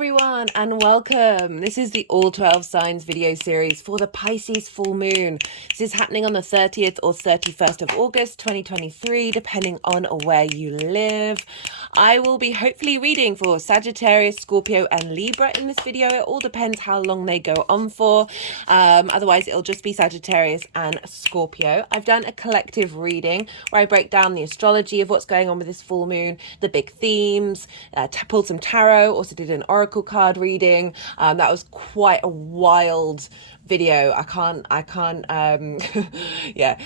everyone and welcome. This is the All 12 Signs video series for the Pisces Full Moon. This is happening on the 30th or 31st of August 2023, depending on where you live. I will be hopefully reading for Sagittarius, Scorpio and Libra in this video. It all depends how long they go on for. Otherwise, it'll just be Sagittarius and Scorpio. I've done a collective reading where I break down the astrology of what's going on with this full moon, the big themes, pulled some tarot, also did an oracle card reading. That was quite a wild video. I can't yeah,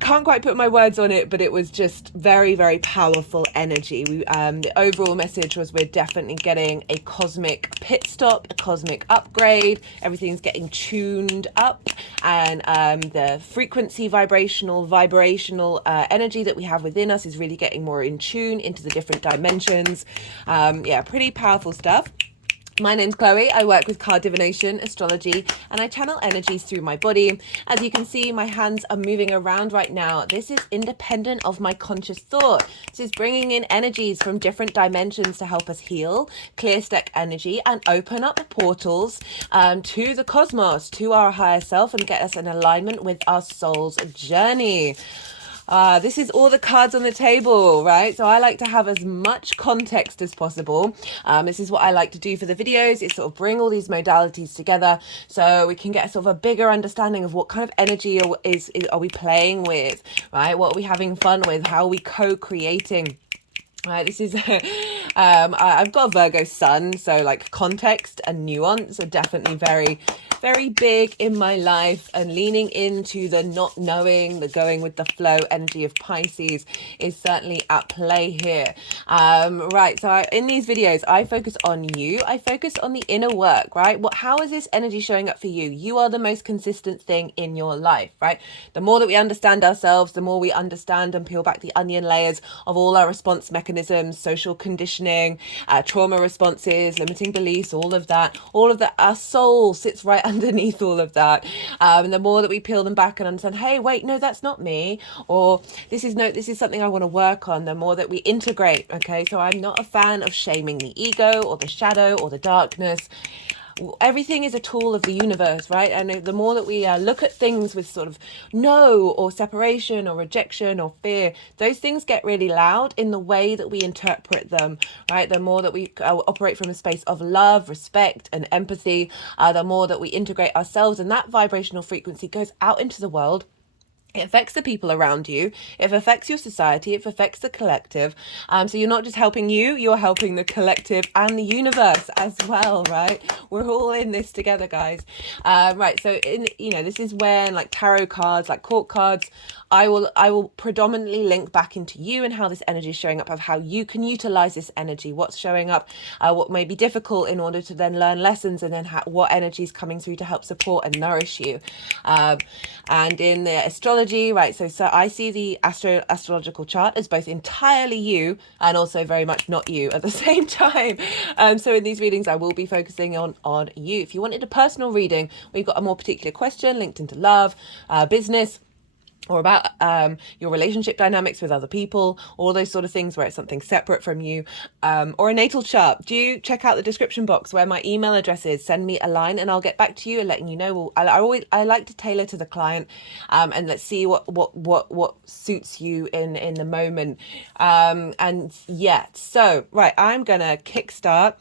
can't quite put my words on it, but it was just very, very powerful energy. The overall message was we're definitely getting a cosmic pit stop, a cosmic upgrade. Everything's getting tuned up, and the frequency vibrational energy that we have within us is really getting more in tune into the different dimensions. Yeah, pretty powerful stuff. My name's Chloe. I work with card divination, astrology, and I channel energies through my body. As you can see, my hands are moving around right now. This is independent of my conscious thought. This is bringing in energies from different dimensions to help us heal, clear stack energy, and open up portals to the cosmos, to our higher self, and get us in alignment with our soul's journey. This is all the cards on the table, right? So I like to have as much context as possible. This is what I like to do for the videos, is sort of bring all these modalities together so we can get sort of a bigger understanding of what kind of energy are we playing with, right? What are we having fun with? How are we co-creating? Right, this is I've got a Virgo sun, so like context and nuance are definitely very, very big in my life, and leaning into the not knowing, the going with the flow energy of Pisces is certainly at play here. Right, so in these videos I focus on you. I focus on the inner work, right? How is this energy showing up for you? You are the most consistent thing in your life, right? The more that we understand ourselves, the more we understand and peel back the onion layers of all our response mechanisms, social conditioning, trauma responses, limiting beliefs, all of that, our soul sits right underneath all of that. And the more that we peel them back and understand, hey, wait, no, that's not me, or this is something I want to work on, the more that we integrate. Okay, so I'm not a fan of shaming the ego or the shadow or the darkness. Everything is a tool of the universe, right? And the more that we look at things with sort of no or separation or rejection or fear, those things get really loud in the way that we interpret them, right? The more that we operate from a space of love, respect and empathy, the more that we integrate ourselves, and that vibrational frequency goes out into the world. It affects the people around you. It affects your society. It affects the collective. So you're not just helping you're helping the collective and the universe as well, right? We're all in this together, guys. Right. So this is when like tarot cards, like court cards, I will predominantly link back into you and how this energy is showing up, of how you can utilize this energy, what's showing up, what may be difficult, in order to then learn lessons, and then what energy is coming through to help support and nourish you. And in the astrology, right, so I see the astrological chart as both entirely you and also very much not you at the same time. So in these readings I will be focusing on you. If you wanted a personal reading, we've got a more particular question linked into love, business, or about your relationship dynamics with other people, all those sort of things where it's something separate from you, or a natal chart, do check out the description box where my email address is. Send me a line and I'll get back to you and letting you know. I like to tailor to the client, and let's see what suits you in the moment. And yeah, so right, I'm gonna kickstart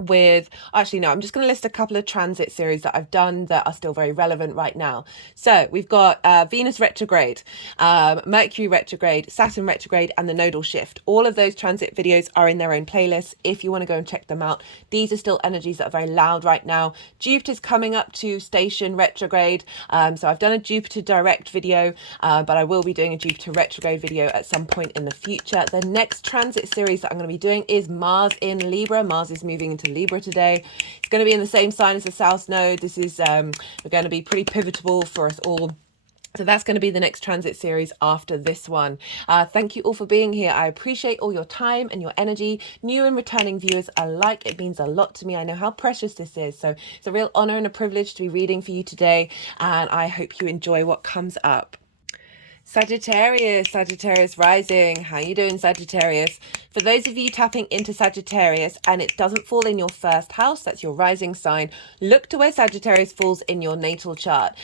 with, actually no, I'm just going to list a couple of transit series that I've done that are still very relevant right now. So we've got Venus retrograde, Mercury retrograde, Saturn retrograde, and the nodal shift. All of those transit videos are in their own playlists if you want to go and check them out. These are still energies that are very loud right now. Jupiter's coming up to station retrograde, so I've done a Jupiter direct video, but I will be doing a Jupiter retrograde video at some point in the future. The next transit series that I'm going to be doing is Mars in Libra. Mars is moving into Libra today. It's going to be in the same sign as the South Node. This is we're going to be pretty pivotal for us all. So that's going to be the next transit series after this one. Thank you all for being here. I appreciate all your time and your energy. New and returning viewers alike, it means a lot to me. I know how precious this is. So it's a real honor and a privilege to be reading for you today. And I hope you enjoy what comes up. Sagittarius rising. How you doing, Sagittarius? For those of you tapping into Sagittarius and it doesn't fall in your first house, that's your rising sign, look to where Sagittarius falls in your natal chart.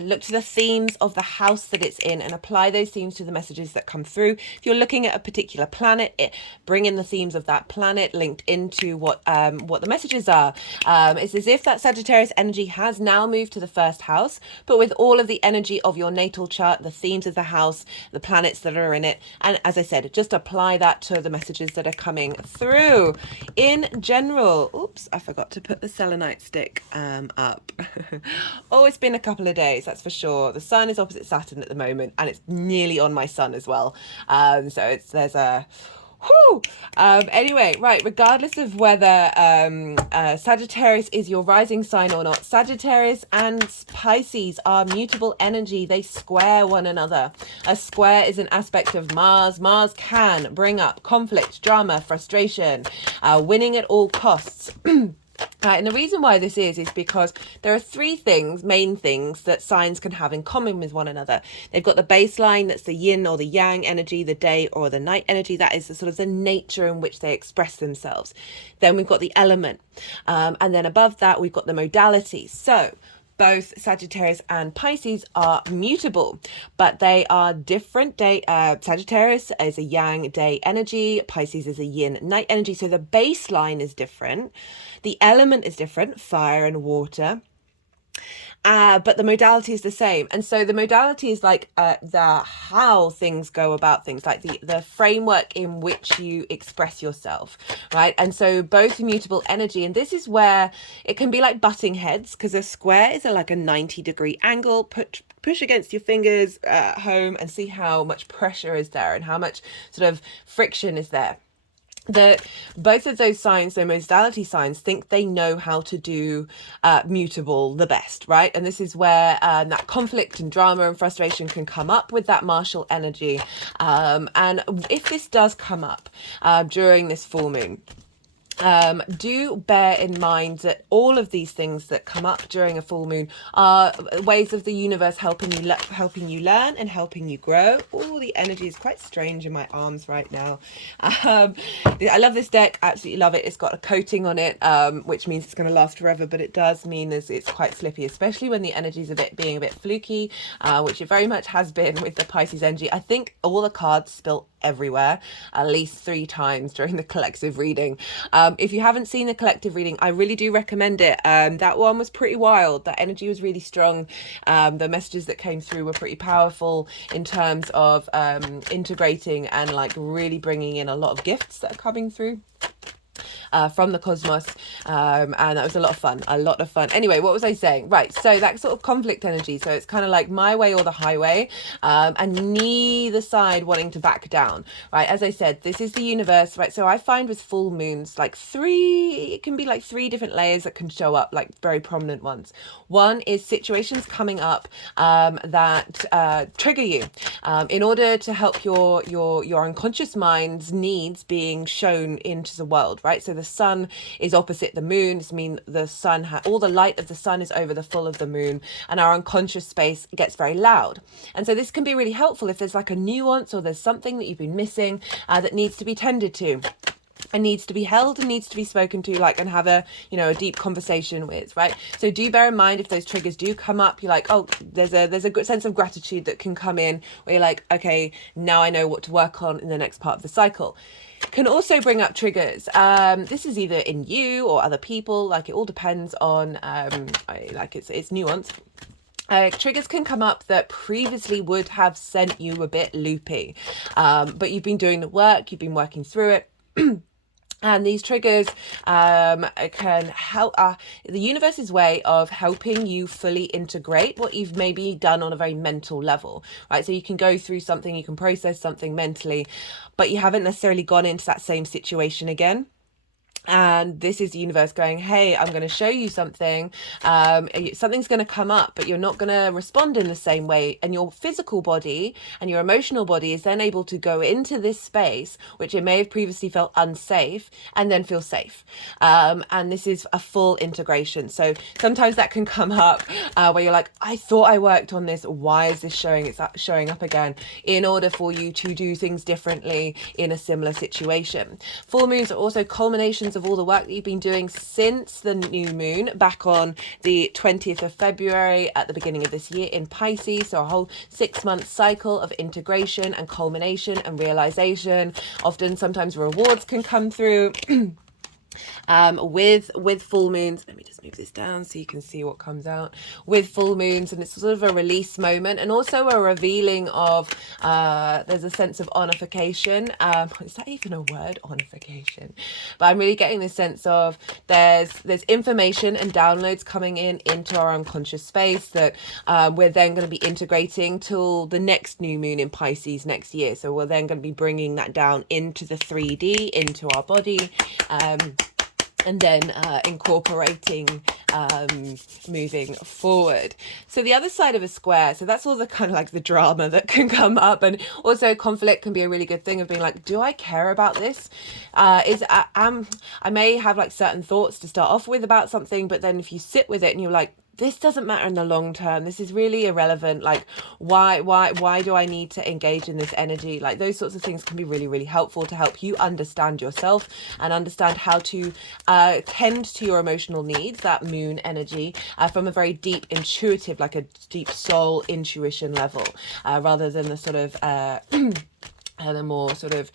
Look to the themes of the house that it's in and apply those themes to the messages that come through. If you're looking at a particular planet, bring in the themes of that planet linked into what the messages are. It's as if that Sagittarius energy has now moved to the first house, but with all of the energy of your natal chart, the themes of the house, the planets that are in it, and as I said, just apply that to the messages that are coming through. In general, oops, I forgot to put the selenite stick up. Oh, it's been a couple of days, that's for sure. The sun is opposite Saturn at the moment, and it's nearly on my sun as well. So there's a whew. Anyway, right, regardless of whether Sagittarius is your rising sign or not, Sagittarius and Pisces are mutable energy. They square one another. A square is an aspect of Mars. Mars can bring up conflict, drama, frustration, winning at all costs. And the reason why this is because there are three main things that signs can have in common with one another. They've got the baseline, that's the yin or the yang energy, the day or the night energy. That is the sort of the nature in which they express themselves. Then we've got the element. And then above that, we've got the modality. So both Sagittarius and Pisces are mutable, but they are different day. Sagittarius is a yang day energy, Pisces is a yin night energy. So the baseline is different. The element is different, fire and water. But the modality is the same. And so the modality is like the how things go about things, like the framework in which you express yourself, right? And so both immutable energy, and this is where it can be like butting heads, because a square is like a 90-degree angle. Push against your fingers home and see how much pressure is there and how much sort of friction is there. Both of those signs, the modality signs, think they know how to do mutable the best, right? And this is where that conflict and drama and frustration can come up with that martial energy. And if this does come up during this full moon, do bear in mind that all of these things that come up during a full moon are ways of the universe helping you learn and helping you grow. Oh, the energy is quite strange in my arms right now. I love this deck, absolutely love it. It's got a coating on it, which means it's going to last forever, but it does mean it's quite slippy, especially when the energy is being a bit fluky, which it very much has been with the Pisces energy. I think all the cards spill everywhere at least 3 times during the collective reading. If you haven't seen the collective reading, I really do recommend it. That one was pretty wild. That energy was really strong. The messages that came through were pretty powerful in terms of integrating and like really bringing in a lot of gifts that are coming through from the cosmos, and that was a lot of fun. Anyway, what was I saying? Right, so that sort of conflict energy, so it's kind of like my way or the highway, and neither side wanting to back down, right? As I said, this is the universe, right? So I find with full moons, like it can be like 3 different layers that can show up, like very prominent ones. One is situations coming up that trigger you in order to help your unconscious mind's needs being shown into the world, right? So the sun is opposite the moon. This means the sun, all the light of the sun is over the full of the moon, and our unconscious space gets very loud. And so this can be really helpful if there's like a nuance or there's something that you've been missing that needs to be tended to and needs to be held and needs to be spoken to, like, and have a deep conversation with, right? So do bear in mind if those triggers do come up, you're like, oh, there's a good sense of gratitude that can come in where you're like, okay, now I know what to work on in the next part of the cycle. Can also bring up triggers. This is either in you or other people, like it all depends on it's nuanced. Triggers can come up that previously would have sent you a bit loopy, but you've been doing the work, you've been working through it. And these triggers can help the universe's way of helping you fully integrate what you've maybe done on a very mental level, right? So you can go through something, you can process something mentally, but you haven't necessarily gone into that same situation again. And this is the universe going, hey, I'm going to show you something. Something's going to come up, but you're not going to respond in the same way. And your physical body and your emotional body is then able to go into this space, which it may have previously felt unsafe, and then feel safe. And this is a full integration. So sometimes that can come up where you're like, I thought I worked on this. Why is this showing up again? In order for you to do things differently in a similar situation. Full moons are also culminations of all the work that you've been doing since the new moon back on the 20th of February at the beginning of this year in Pisces. So a whole 6-month cycle of integration and culmination and realization. Often, sometimes rewards can come through. With full moons, let me just move this down so you can see what comes out with full moons, and it's sort of a release moment and also a revealing of there's a sense of onification. Is that even a word, onification? But I'm really getting this sense of there's information and downloads coming into our unconscious space that we're then going to be integrating till the next new moon in Pisces next year. So we're then going to be bringing that down into the 3D, into our body, and then incorporating moving forward. So the other side of a square, so that's all the kind of like the drama that can come up, and also conflict can be a really good thing of being like, do I care about this? I may have like certain thoughts to start off with about something, but then if you sit with it and you're like, this doesn't matter in the long term, this is really irrelevant, like why do I need to engage in this energy? Like those sorts of things can be really, really helpful to help you understand yourself and understand how to tend to your emotional needs, that moon energy, from a very deep intuitive, like a deep soul intuition level, rather than the sort of the more sort of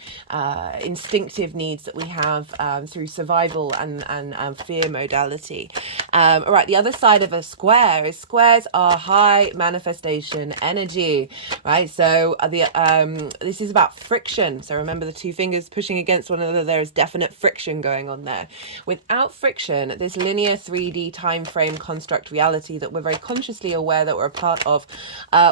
instinctive needs that we have through survival and fear modality. All right, the other side of a square is squares are high manifestation energy, right? So this is about friction. So remember the two fingers pushing against one another, there is definite friction going on there. Without friction, this linear 3D time frame construct reality that we're very consciously aware that we're a part of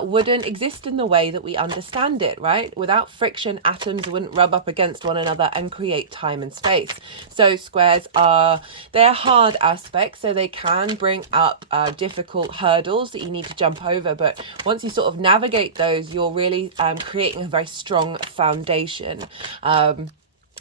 wouldn't exist in the way that we understand it, right? Without friction, atoms wouldn't rub up against one another and create time and space. So squares they're hard aspects, so they can bring up difficult hurdles that you need to jump over, but once you sort of navigate those, you're really creating a very strong foundation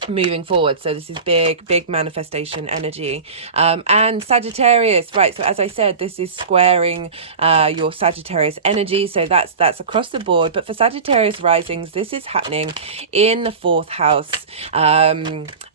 moving forward. So this is big manifestation energy. And Sagittarius, right? So as I said, this is squaring your Sagittarius energy. So that's across the board. But for Sagittarius risings, this is happening in the 4th house.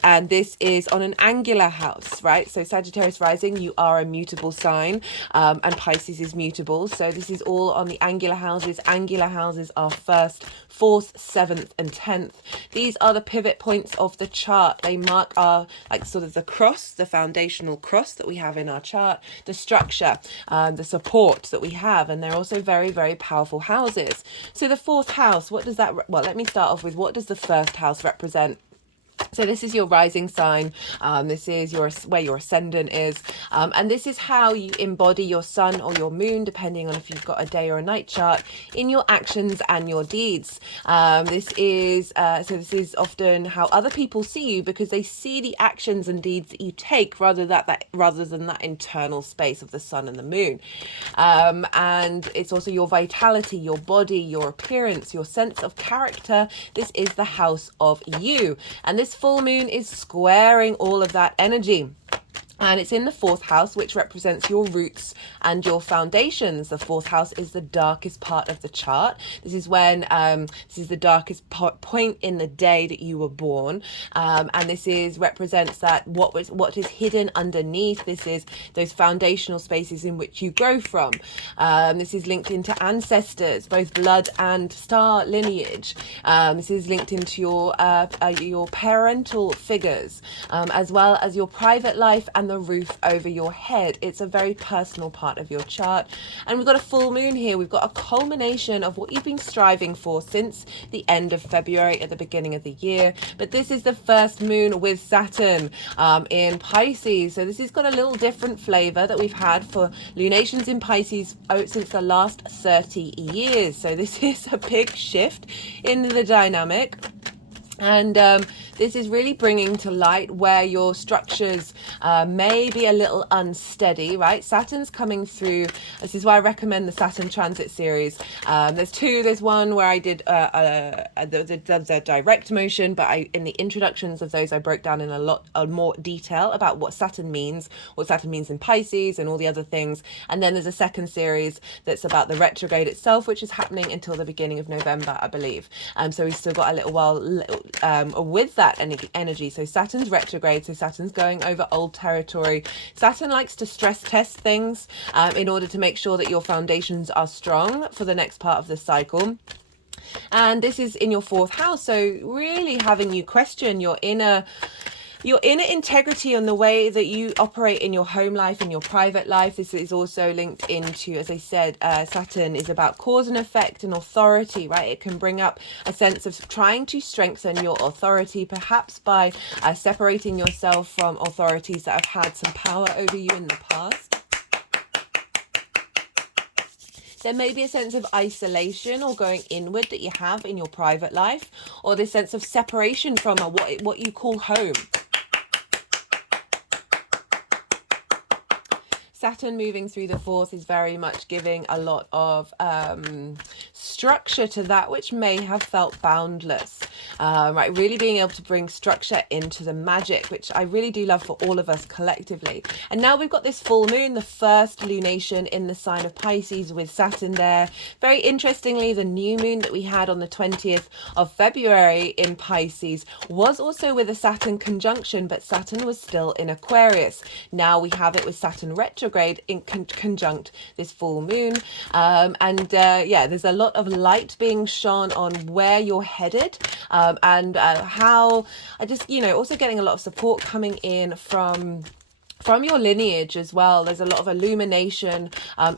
And this is on an angular house, right? So Sagittarius rising, you are a mutable sign, and Pisces is mutable. So this is all on the angular houses. Angular houses are 1st, 4th, 7th, and 10th. These are the pivot points of the chart. They mark our, like, sort of the cross, the foundational cross that we have in our chart, the structure, the support that we have, and they're also very, very powerful houses. So the 4th house, what does that, well, let me start off with, what does the 1st house represent? So this is your rising sign. This is where your ascendant is, and this is how you embody your sun or your moon, depending on if you've got a day or a night chart, in your actions and your deeds. This is often how other people see you, because they see the actions and deeds that you take rather than that internal space of the sun and the moon. And it's also your vitality, your body, your appearance, your sense of character. This is the house of you, and this full moon is squaring all of that energy. And it's in the 4th house, which represents your roots and your foundations. The 4th house is the darkest part of the chart. This is when this is the darkest point in the day that you were born, and this represents that what is hidden underneath. This is those foundational spaces in which you grow from. This is linked into ancestors, both blood and star lineage. This is linked into your parental figures, as well as your private life and the roof over your head. It's a very personal part of your chart. And we've got a full moon here. We've got a culmination of what you've been striving for since the end of February at the beginning of the year. But this is the first moon with Saturn in Pisces. So this has got a little different flavor that we've had for lunations in Pisces since the last 30 years. So this is a big shift in the dynamic. And this is really bringing to light where your structures may be a little unsteady, right? Saturn's coming through. This is why I recommend the Saturn transit series. There's two. There's one where I did the direct motion, but in the introductions of those, I broke down in a lot more detail about what Saturn means in Pisces and all the other things. And then there's a second series that's about the retrograde itself, which is happening until the beginning of November, I believe. So we've still got a little while with that energy. So Saturn's retrograde, so Saturn's going over old territory. Saturn likes to stress test things in order to make sure that your foundations are strong for the next part of the cycle. And this is in your 4th house, so really having you question your inner integrity on the way that you operate in your home life and your private life. This is also linked into, as I said, Saturn is about cause and effect and authority, right? It can bring up a sense of trying to strengthen your authority, perhaps by separating yourself from authorities that have had some power over you in the past. There may be a sense of isolation or going inward that you have in your private life, or this sense of separation from what you call home. Saturn moving through the 4th is very much giving a lot of structure to that which may have felt boundless, right? Really being able to bring structure into the magic, which I really do love for all of us collectively. And now we've got this full moon, the first lunation in the sign of Pisces with Saturn there. Very interestingly, the new moon that we had on the 20th of February in Pisces was also with a Saturn conjunction, but Saturn was still in Aquarius. Now we have it with Saturn retrograde in conjunct this full moon. Yeah, there's a lot of light being shone on where you're headed, and how I just, also getting a lot of support coming in from your lineage as well. There's a lot of illumination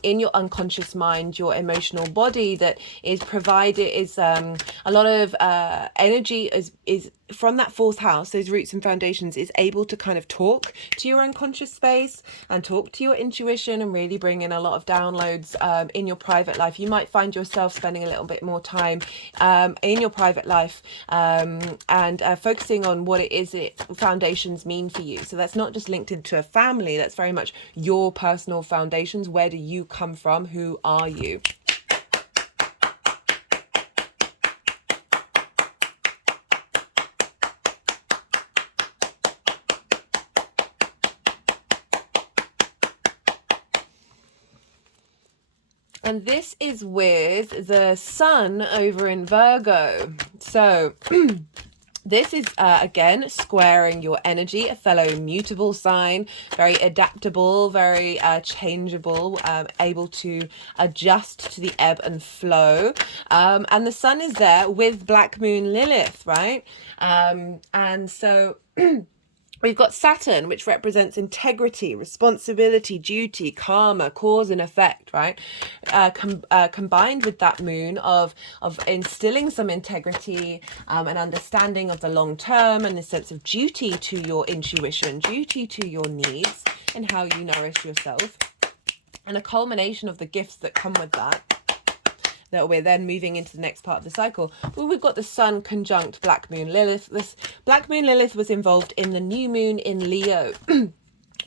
in your unconscious mind, your emotional body, that is a lot of energy is from that 4th house, those roots and foundations, is able to kind of talk to your unconscious space and talk to your intuition and really bring in a lot of downloads in your private life. You might find yourself spending a little bit more time in your private life and focusing on what it is foundations mean for you. So that's not just linked into a family, that's very much your personal foundations. Where do you come from? Who are you? And this is with the sun over in Virgo. So this is, again, squaring your energy, a fellow mutable sign, very adaptable, very changeable, able to adjust to the ebb and flow. And the sun is there with Black Moon Lilith, right? And so we've got Saturn, which represents integrity, responsibility, duty, karma, cause and effect, right? Combined with that moon of instilling some integrity, and understanding of the long term, and the sense of duty to your intuition, duty to your needs, and how you nourish yourself, and a culmination of the gifts that come with that we're then moving into the next part of the cycle. Well, we've got the sun conjunct Black Moon Lilith. This Black Moon Lilith was involved in the new moon in Leo.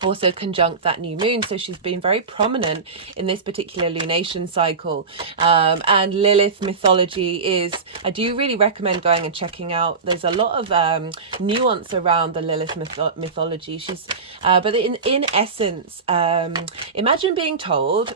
Also conjunct that new moon, so she's been very prominent in this particular lunation cycle. And Lilith mythology is, I do really recommend going and checking out. There's a lot of nuance around the Lilith mythology. She's but in essence, imagine being told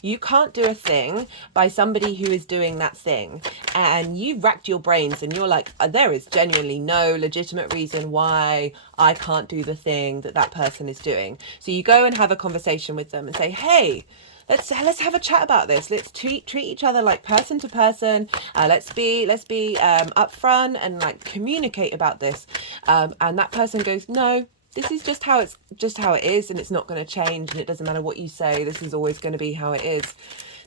you can't do a thing by somebody who is doing that thing, and you've racked your brains and you're like, there is genuinely no legitimate reason why I can't do the thing that person is doing. So you go and have a conversation with them and say, hey, let's have a chat about this. Let's treat each other like person to person. Let's be upfront and like communicate about this. And that person goes, no, this is just how it is, and it's not going to change, and it doesn't matter what you say. This is always going to be how it is.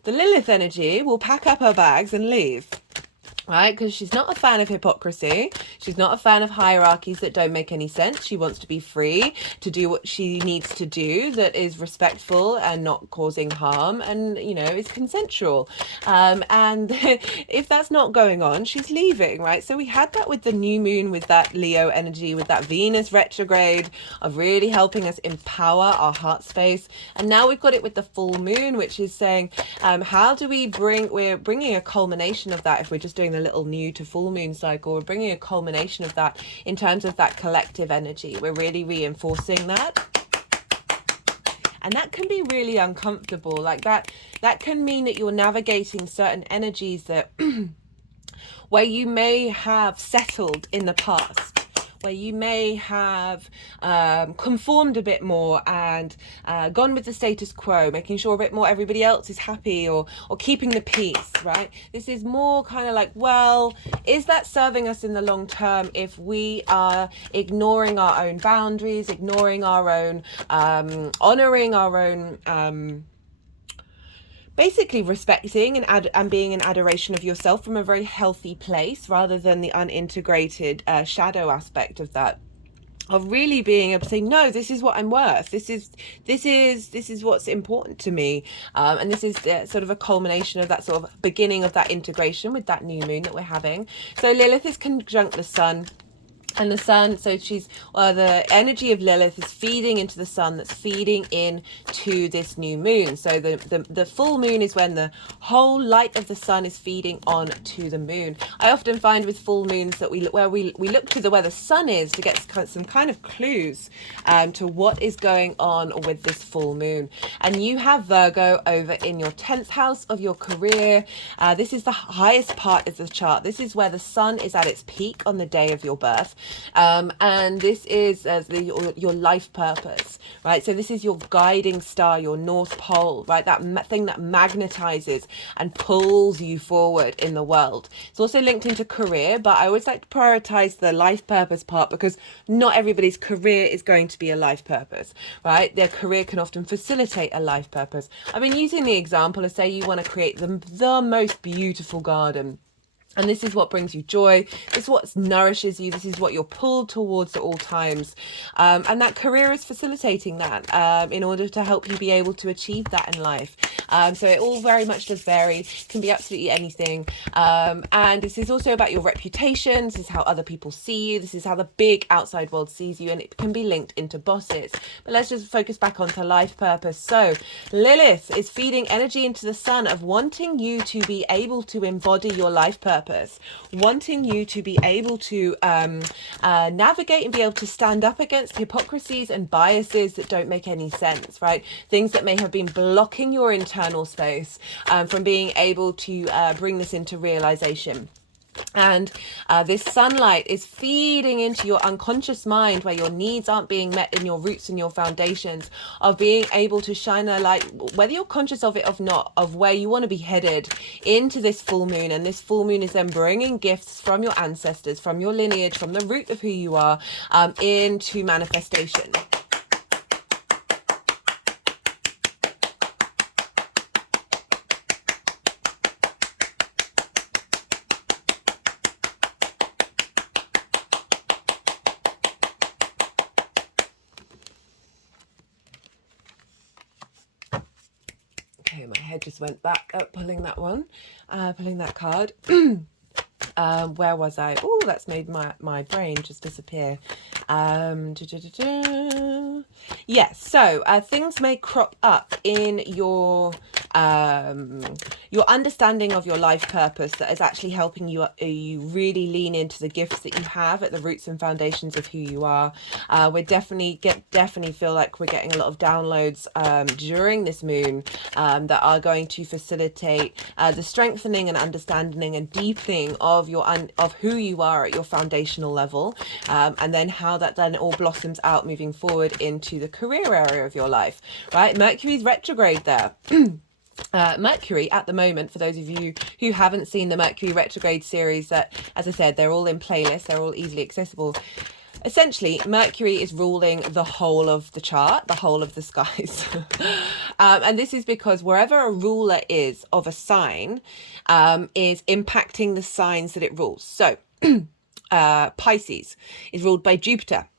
The Lilith energy will pack up her bags and leave. right? Because she's not a fan of hypocrisy. She's not a fan of hierarchies that don't make any sense. She wants to be free to do what she needs to do that is respectful and not causing harm and, you know, is consensual. And if that's not going on, she's leaving, right? So we had that with the new moon, with that Leo energy, with that Venus retrograde of really helping us empower our heart space. And now we've got it with the full moon, which is saying, how do we we're bringing a culmination of that if we're just doing the little new to full moon cycle. We're bringing a culmination of that in terms of that collective energy. We're really reinforcing that. And that can be really uncomfortable. Like that can mean that you're navigating certain energies that where you may have settled in the past, where you may have conformed a bit more and gone with the status quo, making sure a bit more everybody else is happy, or keeping the peace, right? This is more kind of like, well, is that serving us in the long term if we are ignoring our own boundaries, ignoring our own, honoring our own, basically respecting and being in adoration of yourself from a very healthy place, rather than the unintegrated shadow aspect of that, of really being able to say, no, this is what I'm worth, this is what's important to me, and this is sort of a culmination of that sort of beginning of that integration with that new moon that we're having. So Lilith is conjunct the sun. And the sun, so she's, the energy of Lilith is feeding into the sun, that's feeding into this new moon. So the full moon is when the whole light of the sun is feeding on to the moon. I often find with full moons that we look to where the sun is to get some kind of clues to what is going on with this full moon. And you have Virgo over in your 10th house of your career. This is the highest part of the chart. This is where the sun is at its peak on the day of your birth. And this is your life purpose, right? So this is your guiding star, your North Pole, right? That thing that magnetizes and pulls you forward in the world. It's also linked into career, but I always like to prioritize the life purpose part, because not everybody's career is going to be a life purpose, right? Their career can often facilitate a life purpose. I've been using the example of, say you want to create the most beautiful garden. And this is what brings you joy. This is what nourishes you. This is what you're pulled towards at all times. And that career is facilitating that in order to help you be able to achieve that in life. So it all very much does vary. Can be absolutely anything. And this is also about your reputation. This is how other people see you. This is how the big outside world sees you. And it can be linked into bosses. But let's just focus back onto life purpose. So Lilith is feeding energy into the sun of wanting you to be able to embody your life purpose. Wanting you to be able to navigate and be able to stand up against hypocrisies and biases that don't make any sense, right? Things that may have been blocking your internal space from being able to bring this into realization. And this sunlight is feeding into your unconscious mind, where your needs aren't being met in your roots and your foundations, of being able to shine a light, whether you're conscious of it or not, of where you want to be headed into this full moon. And this full moon is then bringing gifts from your ancestors, from your lineage, from the root of who you are, into manifestation. Okay, my head just went back up pulling that card. Where was I? Oh, that's made my brain just disappear. Yes, so things may crop up in your understanding of your life purpose that is actually helping you really lean into the gifts that you have at the roots and foundations of who you are. We definitely feel like we're getting a lot of downloads during this moon that are going to facilitate the strengthening and understanding and deepening of who you are at your foundational level, and then how that then all blossoms out moving forward into the career area of your life, right? Mercury's retrograde there. Mercury at the moment, for those of you who haven't seen the Mercury retrograde series, that, as I said, they're all in playlists, they're all easily accessible. essentially Mercury is ruling the whole of the chart, the whole of the skies. And this is because wherever a ruler is of a sign is impacting the signs that it rules. So Pisces is ruled by Jupiter.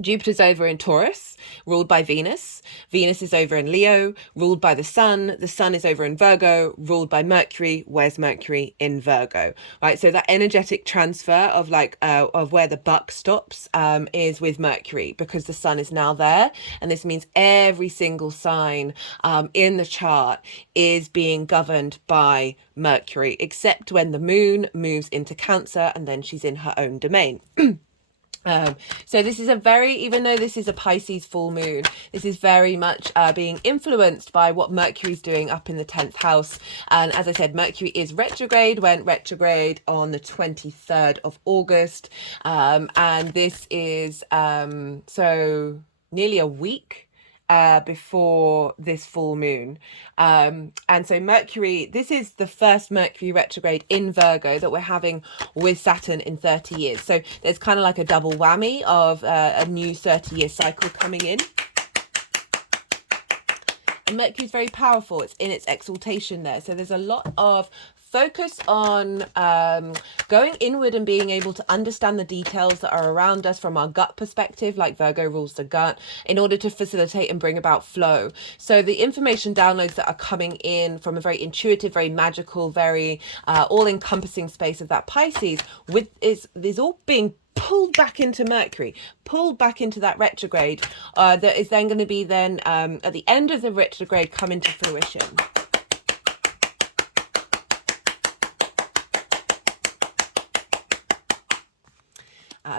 Jupiter's over in Taurus, ruled by Venus. Venus is over in Leo, ruled by the Sun. The Sun is over in Virgo, ruled by Mercury. Where's Mercury? In Virgo, right? So that energetic transfer of of where the buck stops is with Mercury, because the Sun is now there. And this means every single sign in the chart is being governed by Mercury, except when the moon moves into Cancer and then she's in her own domain. So this is even though this is a Pisces full moon, this is very much being influenced by what Mercury's doing up in the 10th house. And as I said, Mercury is retrograde, went retrograde on the 23rd of August. And this is so nearly a week before this full moon. And so Mercury, this is the first Mercury retrograde in Virgo that we're having with Saturn in 30 years. So there's kind of like a double whammy of a new 30-year cycle coming in. And Mercury is very powerful. It's in its exaltation there. So there's a lot of focus on going inward and being able to understand the details that are around us from our gut perspective, like Virgo rules the gut, in order to facilitate and bring about flow. So the information downloads that are coming in from a very intuitive, very magical, very all-encompassing space of that Pisces is all being pulled back into Mercury, pulled back into that retrograde that is then going to be at the end of the retrograde come into fruition.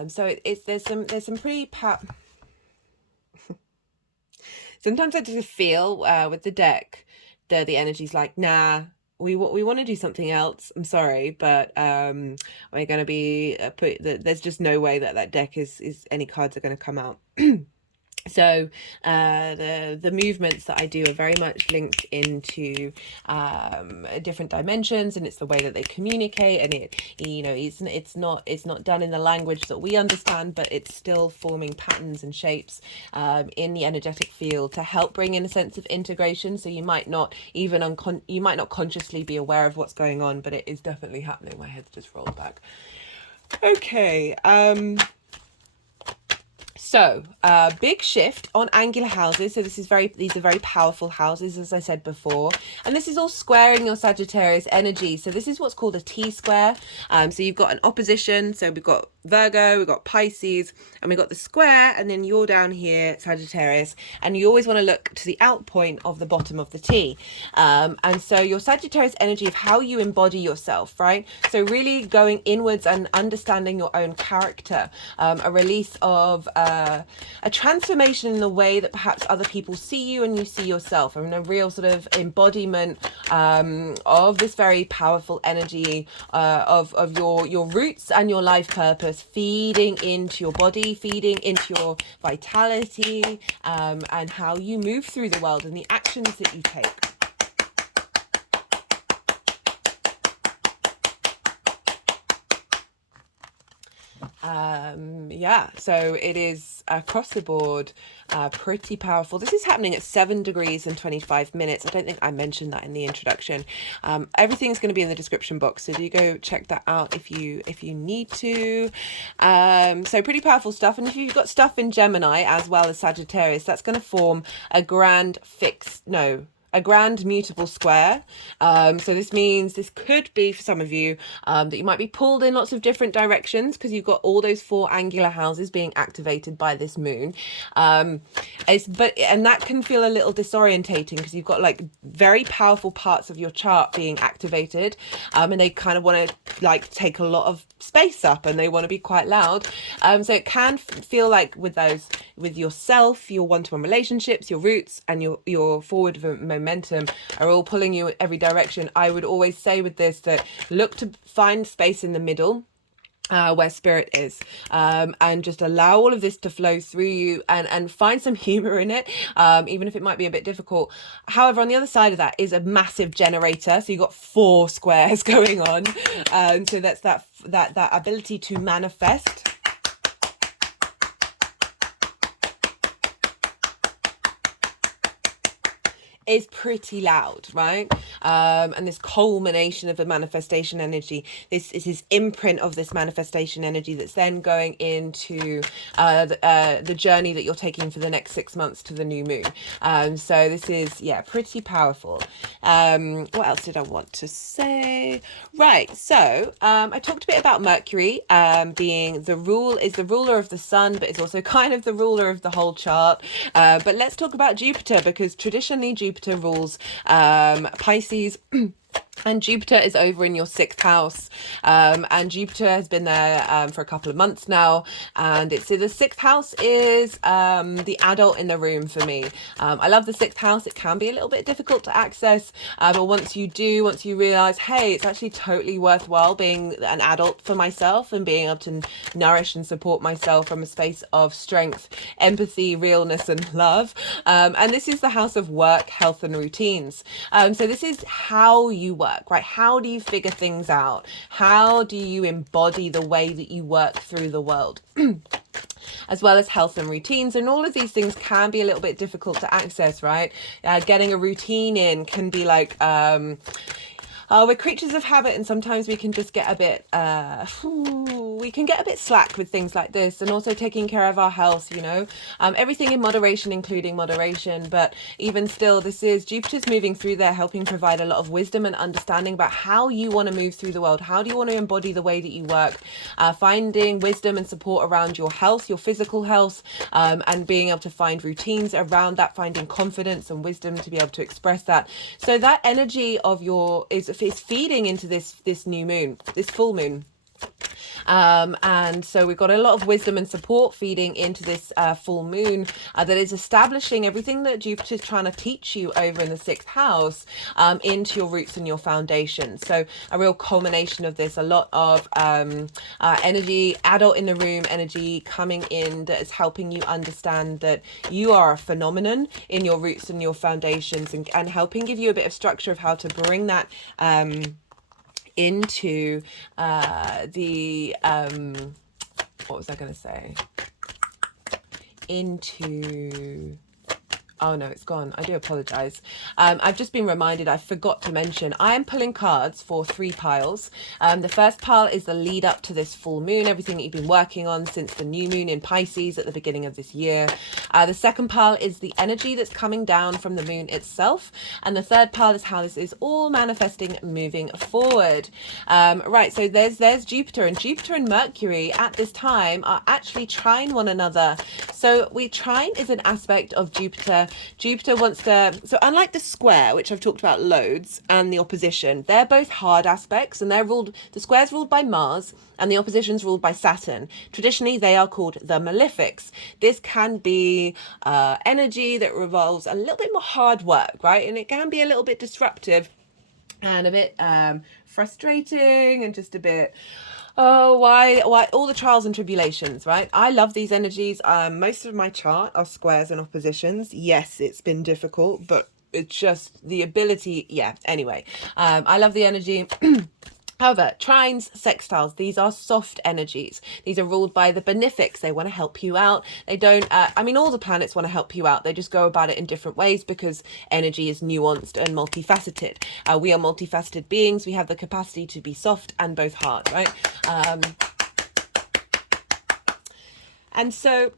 So there's some pretty sometimes I just feel with the deck the energy's like, nah, we want to do something else. I'm sorry, but we're going to be there's just no way that deck is any cards are going to come out. So the movements that I do are very much linked into different dimensions, and it's the way that they communicate, and it's not done in the language that we understand, but it's still forming patterns and shapes in the energetic field to help bring in a sense of integration. So you might not consciously be aware of what's going on, but it is definitely happening. My head's just rolled back. Okay. So big shift on angular houses. So these are very powerful houses, as I said before. And this is all squaring your Sagittarius energy. So this is what's called a T-square. So you've got an opposition. So we've got Virgo, we've got Pisces, and we've got the square, and then you're down here, Sagittarius, and you always want to look to the out point of the bottom of the T. And so your Sagittarius energy of how you embody yourself, right? So really going inwards and understanding your own character, a release of a transformation in the way that perhaps other people see you and you see yourself, and a real sort of embodiment of this very powerful energy of your roots and your life purpose, feeding into your body, feeding into your vitality, and how you move through the world and the actions that you take. So it is across the board pretty powerful. This is happening at 7 degrees and 25 minutes. I don't think I mentioned that in the introduction. Everything's going to be in the description box, so do go check that out if you need to. So pretty powerful stuff. And if you've got stuff in Gemini as well as Sagittarius, that's going to form a grand mutable square. So this means this could be for some of you that you might be pulled in lots of different directions because you've got all those 4 angular houses being activated by this moon. And that can feel a little disorientating because you've got like very powerful parts of your chart being activated, and they kind of want to take a lot of space up, and they want to be quite loud. So it can feel like with yourself, your one-to-one relationships, your roots, and your forward momentum are all pulling you every direction. I would always say with this that look to find space in the middle, where spirit is, and just allow all of this to flow through you, and find some humor in it, even if it might be a bit difficult. However, on the other side of that is a massive generator, so you've got 4 squares going on, so that's that ability to manifest is pretty loud, right? And this culmination of a manifestation energy, this is his imprint of this manifestation energy that's then going into the journey that you're taking for the next 6 months to the new moon. So this is, yeah, pretty powerful. What else did I want to say? Right, so I talked a bit about Mercury being the ruler of the sun, but it's also kind of the ruler of the whole chart. But let's talk about Jupiter, because traditionally Jupiter rules Pisces. And Jupiter is over in your 6th house, and Jupiter has been there for a couple of months now, and it's the 6th house is the adult in the room for me. I love the 6th house. It can be a little bit difficult to access, but once you realize, hey, it's actually totally worthwhile being an adult for myself and being able to nourish and support myself from a space of strength, empathy, realness, and love. And this is the house of work, health, and routines. So this is how you work, right? How do you figure things out? How do you embody the way that you work through the world? As well as health and routines, and all of these things can be a little bit difficult to access, right? Getting a routine in can be like we're creatures of habit, and sometimes we can just get a bit slack with things like this, and also taking care of our health, everything in moderation, including moderation. But even still, this is Jupiter's moving through there, helping provide a lot of wisdom and understanding about how you want to move through the world. How do you want to embody the way that you work? Finding wisdom and support around your health, your physical health, and being able to find routines around that, finding confidence and wisdom to be able to express that. So that energy of is feeding into this new moon, this full moon. And so we've got a lot of wisdom and support feeding into this full moon that is establishing everything that Jupiter's trying to teach you over in the 6th house into your roots and your foundation. So a real culmination of this, a lot of energy, adult in the room energy coming in that is helping you understand that you are a phenomenon in your roots and your foundations, and helping give you a bit of structure of how to bring that into what was I going to say? Oh no, it's gone. I do apologize. I've just been reminded, I forgot to mention, I am pulling cards for 3 piles. The first pile is the lead up to this full moon, everything that you've been working on since the new moon in Pisces at the beginning of this year. The second pile is the energy that's coming down from the moon itself. And the third pile is how this is all manifesting moving forward. Right, so there's Jupiter, and Jupiter and Mercury at this time are actually trine one another. So trine is an aspect of Jupiter. Jupiter wants to, so unlike the square, which I've talked about loads, and the opposition, they're both hard aspects, and the square's ruled by Mars and the opposition's ruled by Saturn. Traditionally, they are called the malefics. This can be energy that revolves a little bit more hard work, right? And it can be a little bit disruptive and a bit frustrating, and just a bit, why all the trials and tribulations, right? I love these energies. Most of my chart are squares and oppositions. Yes, it's been difficult, but it's just the ability. Yeah, anyway, I love the energy. However, trines, sextiles, these are soft energies. These are ruled by the benefics. They want to help you out. They don't, all the planets want to help you out. They just go about it in different ways because energy is nuanced and multifaceted. We are multifaceted beings. We have the capacity to be soft and both hard, right? And so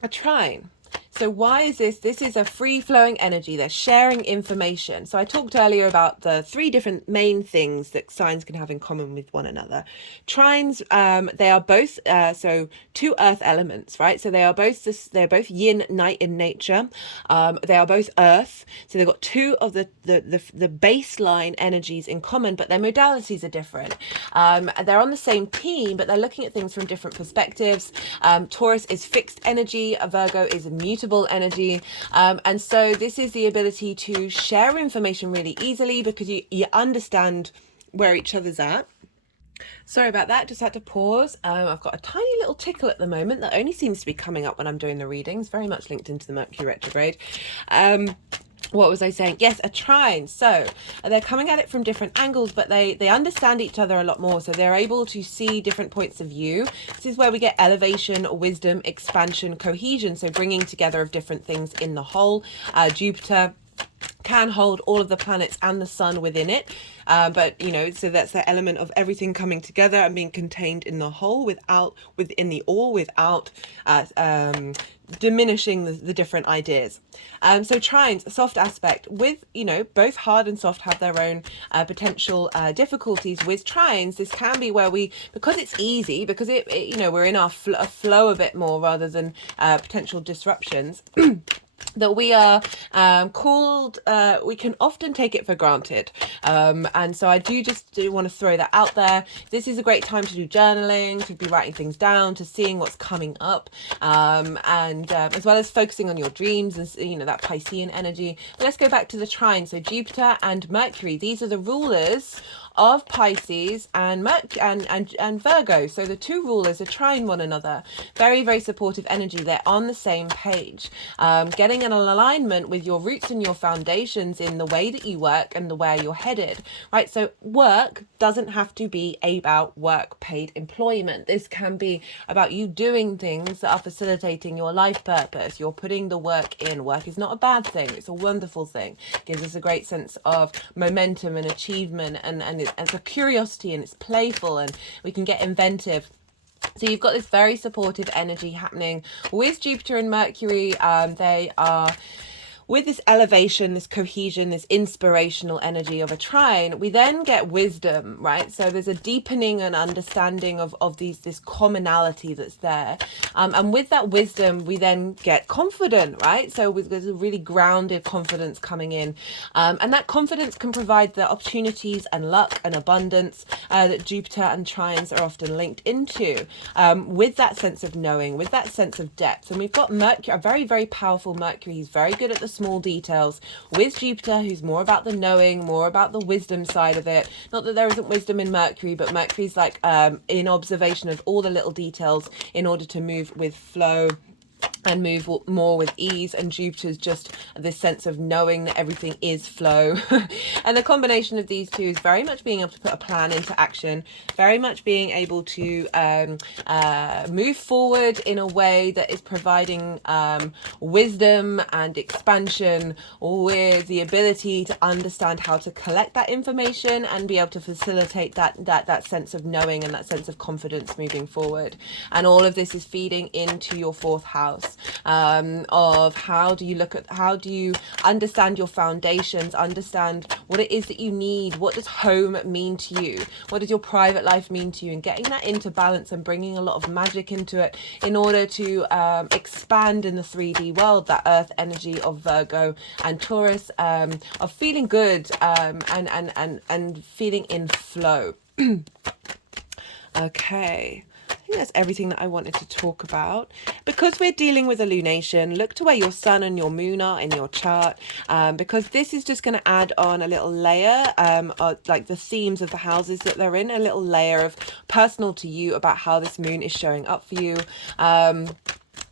a trine. So why is this? This is a free-flowing energy. They're sharing information. So I talked earlier about the 3 different main things that signs can have in common with one another. Trines, they are both 2 earth elements, right? So they're both yin, night in nature. They are both earth. So they've got 2 of the baseline energies in common, but their modalities are different. They're on the same team, but they're looking at things from different perspectives. Taurus is fixed energy. Virgo is mutable energy, and so this is the ability to share information really easily because you understand where each other's at. Sorry about that, just had to pause. I've got a tiny little tickle at the moment that only seems to be coming up when I'm doing the readings, very much linked into the Mercury retrograde. What was I saying? Yes, a trine. So they're coming at it from different angles, but they understand each other a lot more. So they're able to see different points of view. This is where we get elevation, wisdom, expansion, cohesion. So bringing together of different things in the whole. Jupiter can hold all of the planets and the sun within it, but you know, so that's the element of everything coming together and being contained in the whole, within the all, without diminishing the different ideas. So trines, a soft aspect with, you know, both hard and soft have their own potential difficulties. With trines, this can be where we, because it's easy, because it you know, we're in our flow a bit more rather than potential disruptions. That we are called, we can often take it for granted. And so I do want to throw that out there. This is a great time to do journaling, to be writing things down, to seeing what's coming up, and as well as focusing on your dreams and, you know, that Piscean energy. But let's go back to the trine. So Jupiter and Mercury, these are the rulers of Pisces and Virgo. So the two rulers are trying one another. Very, very supportive energy. They're on the same page. Getting an alignment with your roots and your foundations in the way that you work and the way you're headed, right? So work doesn't have to be about work paid employment. This can be about you doing things that are facilitating your life purpose. You're putting the work in. Work is not a bad thing. It's a wonderful thing. It gives us a great sense of momentum and achievement, and it's a curiosity, and it's playful, and we can get inventive. So you've got this very supportive energy happening with Jupiter and Mercury. They are with this elevation, this cohesion, this inspirational energy of a trine. We then get wisdom, right? So there's a deepening and understanding of this commonality that's there. And with that wisdom, we then get confident, right? So there's a really grounded confidence coming in. And that confidence can provide the opportunities and luck and abundance that Jupiter and trines are often linked into, with that sense of knowing, with that sense of depth. And we've got Mercury, a very, very powerful Mercury. He's very good at the small details, with Jupiter, who's more about the knowing, more about the wisdom side of it. Not that there isn't wisdom in Mercury, but Mercury's like in observation of all the little details in order to move with flow and move more with ease. And Jupiter's just this sense of knowing that everything is flow. And the combination of these two is very much being able to put a plan into action, very much being able to move forward in a way that is providing wisdom and expansion, with the ability to understand how to collect that information and be able to facilitate that sense of knowing and that sense of confidence moving forward. And all of this is feeding into your fourth house, of how do you understand your foundations, understand what it is that you need, what does home mean to you, what does your private life mean to you, and getting that into balance and bringing a lot of magic into it in order to expand in the 3D world, that earth energy of Virgo and Taurus, of feeling good, and feeling in flow. Okay, I think that's everything that I wanted to talk about. Because we're dealing with a lunation, look to where your sun and your moon are in your chart, because this is just going to add on a little layer, of, like, the themes of the houses that they're in, a little layer of personal to you about how this moon is showing up for you.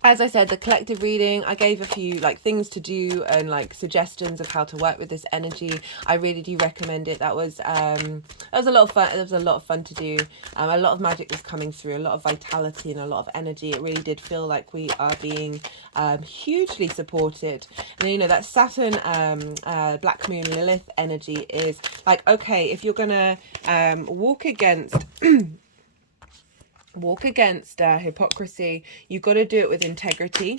As I said, the collective reading, I gave a few like things to do and like suggestions of how to work with this energy. I really do recommend it. That was a lot of fun. It was a lot of fun to do. A lot of magic was coming through, a lot of vitality and a lot of energy. It really did feel like we are being hugely supported. And you know, that Saturn, Black Moon, Lilith energy is like, okay, if you're gonna walk against hypocrisy, you've got to do it with integrity.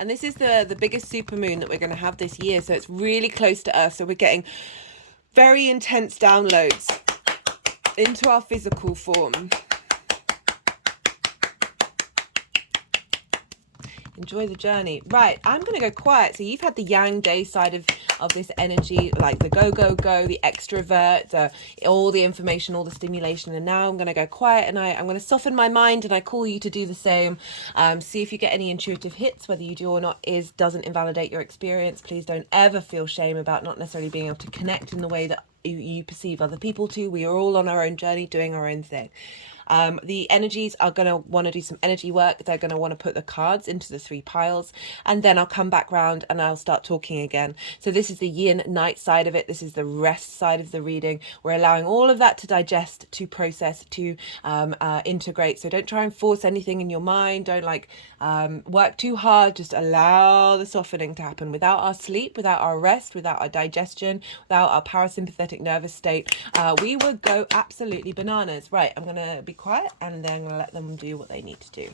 And this is the biggest supermoon that we're going to have this year, so it's really close to Earth. So we're getting very intense downloads into our physical form. Enjoy the journey. Right, I'm going to go quiet. So you've had the yang day side of this energy, like the go, the extrovert, all the information, all the stimulation. And now I'm going to go quiet, and I'm going to soften my mind, and I call you to do the same. See if you get any intuitive hits, whether you do or not doesn't invalidate your experience. Please don't ever feel shame about not necessarily being able to connect in the way that you perceive other people to. We are all on our own journey doing our own thing. The energies are going to want to do some energy work. They're going to want to put the cards into the 3 piles, and then I'll come back round and I'll start talking again. So this is the yin night side of it. This is the rest side of the reading. We're allowing all of that to digest, to process, to integrate. So don't try and force anything in your mind. Don't work too hard. Just allow the softening to happen. Without our sleep, without our rest, without our digestion, without our parasympathetic nervous state, we would go absolutely bananas. Right, I'm going to be quiet and then I'm going to let them do what they need to do.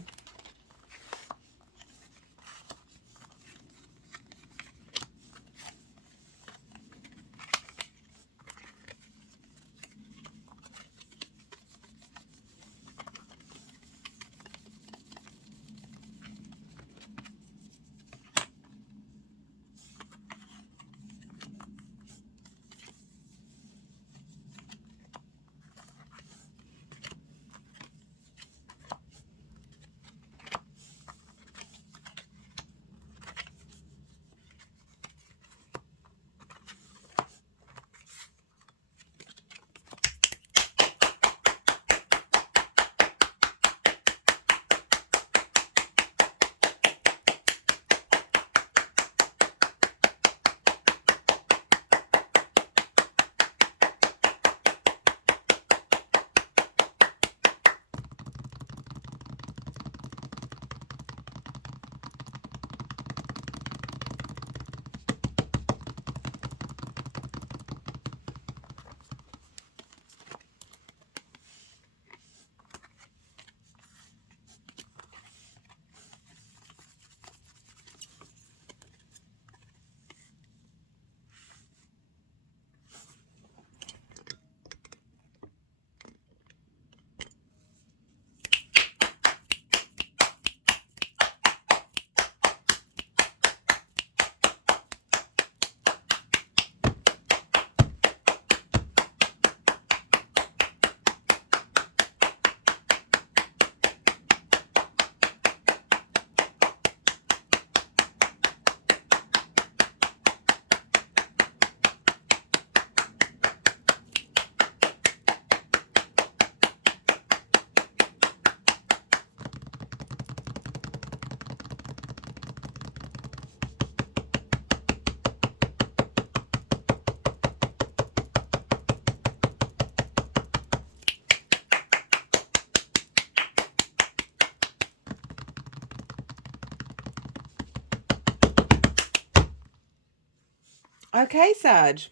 Okay, Sag.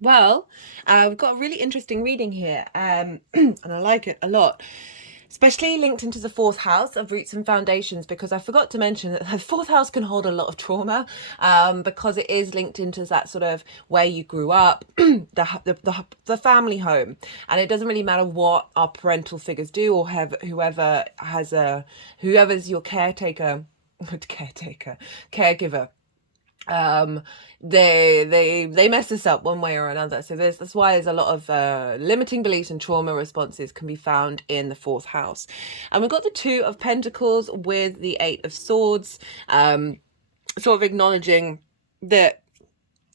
Well, we've got a really interesting reading here, and I like it a lot, especially linked into the 4th house of roots and foundations, because I forgot to mention that the 4th house can hold a lot of trauma, because it is linked into that sort of where you grew up, the family home, and it doesn't really matter what our parental figures do or have whoever's your caregiver. They mess us up one way or another. So that's why there's a lot of limiting beliefs and trauma responses can be found in the 4th house. And we've got the 2 of Pentacles with the 8 of Swords, sort of acknowledging that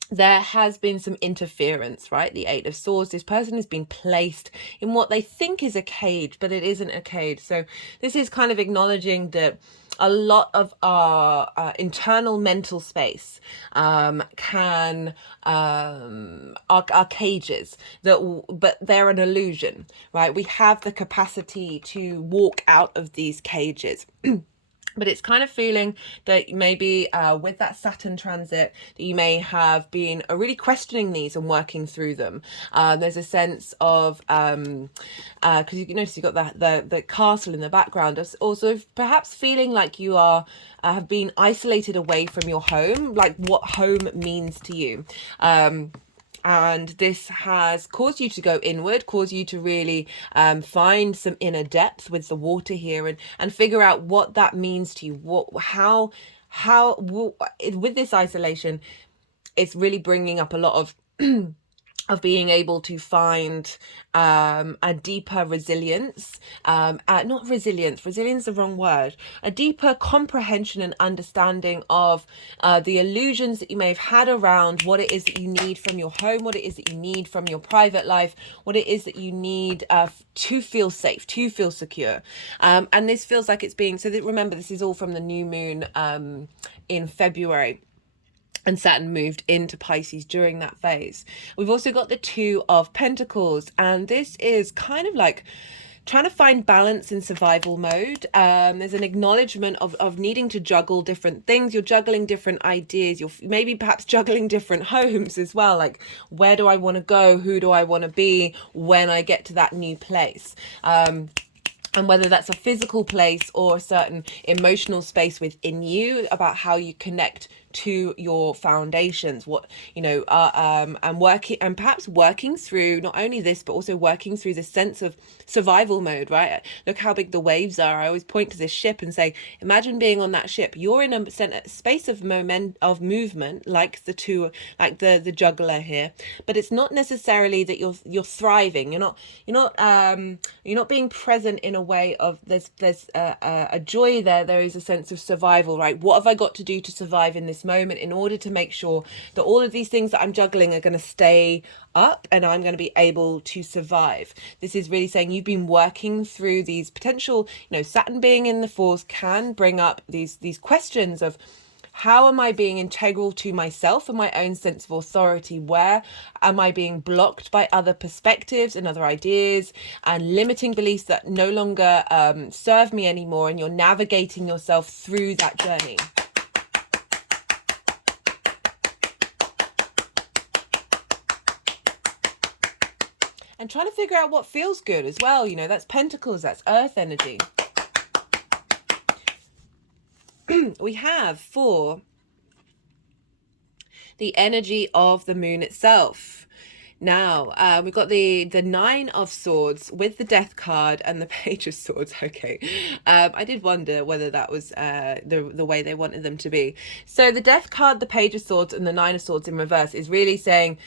there has been some interference, right? The 8 of Swords, this person has been placed in what they think is a cage, but it isn't a cage. So this is kind of acknowledging that a lot of our internal mental space are cages, but they're an illusion, right? We have the capacity to walk out of these cages. But it's kind of feeling that maybe with that Saturn transit, that you may have been really questioning these and working through them. There's a sense of, because you notice you've got the castle in the background, also perhaps feeling like you have been isolated away from your home, like what home means to you. And this has caused you to go inward, caused you to really find some inner depth with the water here, and figure out what that means to you. How with this isolation, it's really bringing up a lot of of being able to find a deeper resilience, not resilience is the wrong word, a deeper comprehension and understanding of the illusions that you may have had around what it is that you need from your home, what it is that you need from your private life, what it is that you need to feel safe, to feel secure. And this feels like it's being, so that, remember, this is all from the new moon in February. And Saturn moved into Pisces during that phase. We've also got the Two of Pentacles, and this is kind of like trying to find balance in survival mode. There's an acknowledgement of needing to juggle different things. You're juggling different ideas. You're maybe perhaps juggling different homes as well. Like, where do I want to go? Who do I want to be when I get to that new place? And whether that's a physical place or a certain emotional space within you, about how you connect to your foundations, what, you know, and working, and perhaps working through not only this, but also working through the sense of survival mode, right? Look how big the waves are. I always point to this ship and say, imagine being on that ship. You're in a space of movement, like the two, like the juggler here, but it's not necessarily that you're thriving. You're not being present in a way of there's a joy there. There is a sense of survival, right? What have I got to do to survive in this moment in order to make sure that all of these things that I'm juggling are going to stay up and I'm going to be able to survive? This is really saying you've been working through these potential, you know, Saturn being in the fourth can bring up these questions of, how am I being integral to myself and my own sense of authority? Where am I being blocked by other perspectives and other ideas and limiting beliefs that no longer serve me anymore? And you're navigating yourself through that journey. And trying to figure out what feels good as well. You know, that's Pentacles, that's Earth energy. We have for the energy of the moon itself. Now, we've got the Nine of Swords with the Death card and the Page of Swords. Okay, I did wonder whether that was the way they wanted them to be. So the Death card, the Page of Swords, and the Nine of Swords in reverse is really saying,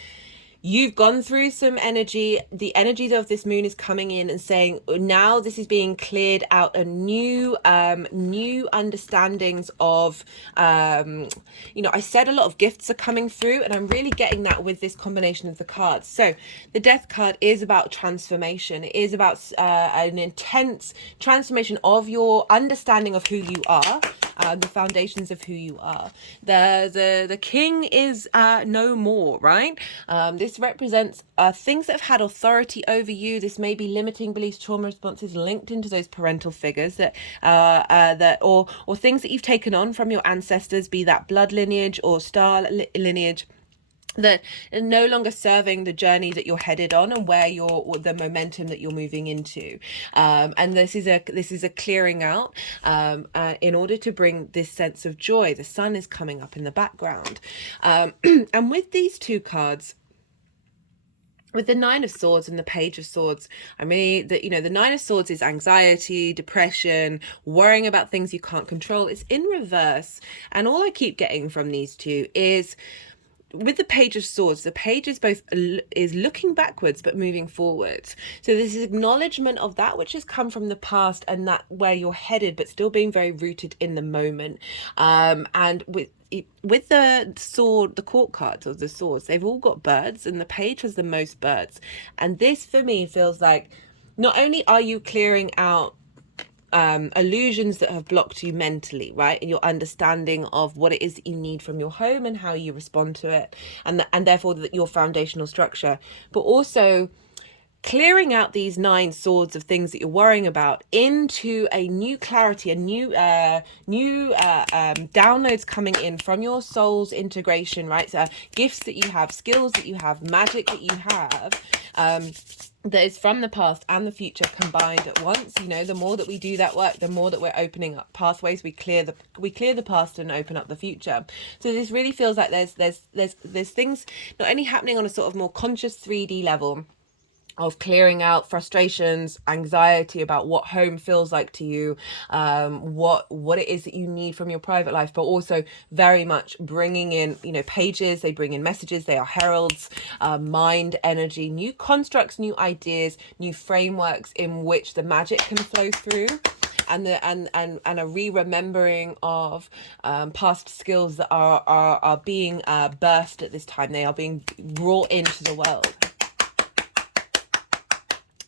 you've gone through some energy. The energy of this moon is coming in and saying, now this is being cleared out, a new understandings of, you know, I said a lot of gifts are coming through, and I'm really getting that with this combination of the cards. So the Death card is about transformation. It is about an intense transformation of your understanding of who you are. The foundations of who you are. The King is no more, right? This represents things that have had authority over you. This may be limiting beliefs, trauma responses linked into those parental figures that or things that you've taken on from your ancestors, be that blood lineage or star lineage, that are no longer serving the journey that you're headed on and where the momentum that you're moving into. And this is a clearing out in order to bring this sense of joy. The sun is coming up in the background. And with these two cards, with the Nine of Swords and the Page of Swords, I mean, the Nine of Swords is anxiety, depression, worrying about things you can't control. It's in reverse. And all I keep getting from these two is, with the Page of Swords, the page is looking backwards but moving forwards. So this is acknowledgement of that which has come from the past and that where you're headed, but still being very rooted in the moment. And with the sword, the court cards of the swords, they've all got birds, and the page has the most birds. And this for me feels like, not only are you clearing out illusions that have blocked you mentally, right, and your understanding of what it is that you need from your home and how you respond to it, and therefore your foundational structure, but also clearing out these 9 swords of things that you're worrying about into a new clarity, a new downloads coming in from your soul's integration, right? So gifts that you have, skills that you have, magic that you have, that is from the past and the future combined at once. You know, the more that we do that work, the more that we're opening up pathways. We clear the past and open up the future. So this really feels like there's things not only happening on a sort of more conscious 3D level, of clearing out frustrations, anxiety about what home feels like to you, what it is that you need from your private life, but also very much bringing in, you know, pages. They bring in messages. They are heralds, mind, energy, new constructs, new ideas, new frameworks in which the magic can flow through. And a re-remembering of past skills that are being birthed at this time. They are being brought into the world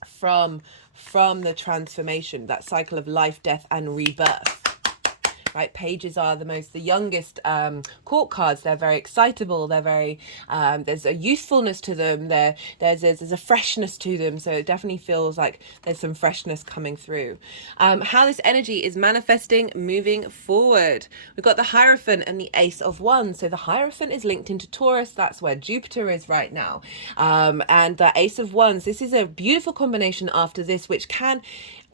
from the transformation, that cycle of life, death, and rebirth. Right, pages are the youngest court cards. They're very excitable. They're very there's a usefulness to them. There's a freshness to them. So it definitely feels like there's some freshness coming through. How this energy is manifesting moving forward. We've got the Hierophant and the Ace of Wands. So the Hierophant is linked into Taurus. That's where Jupiter is right now. And the Ace of Wands. This is a beautiful combination after this, which can,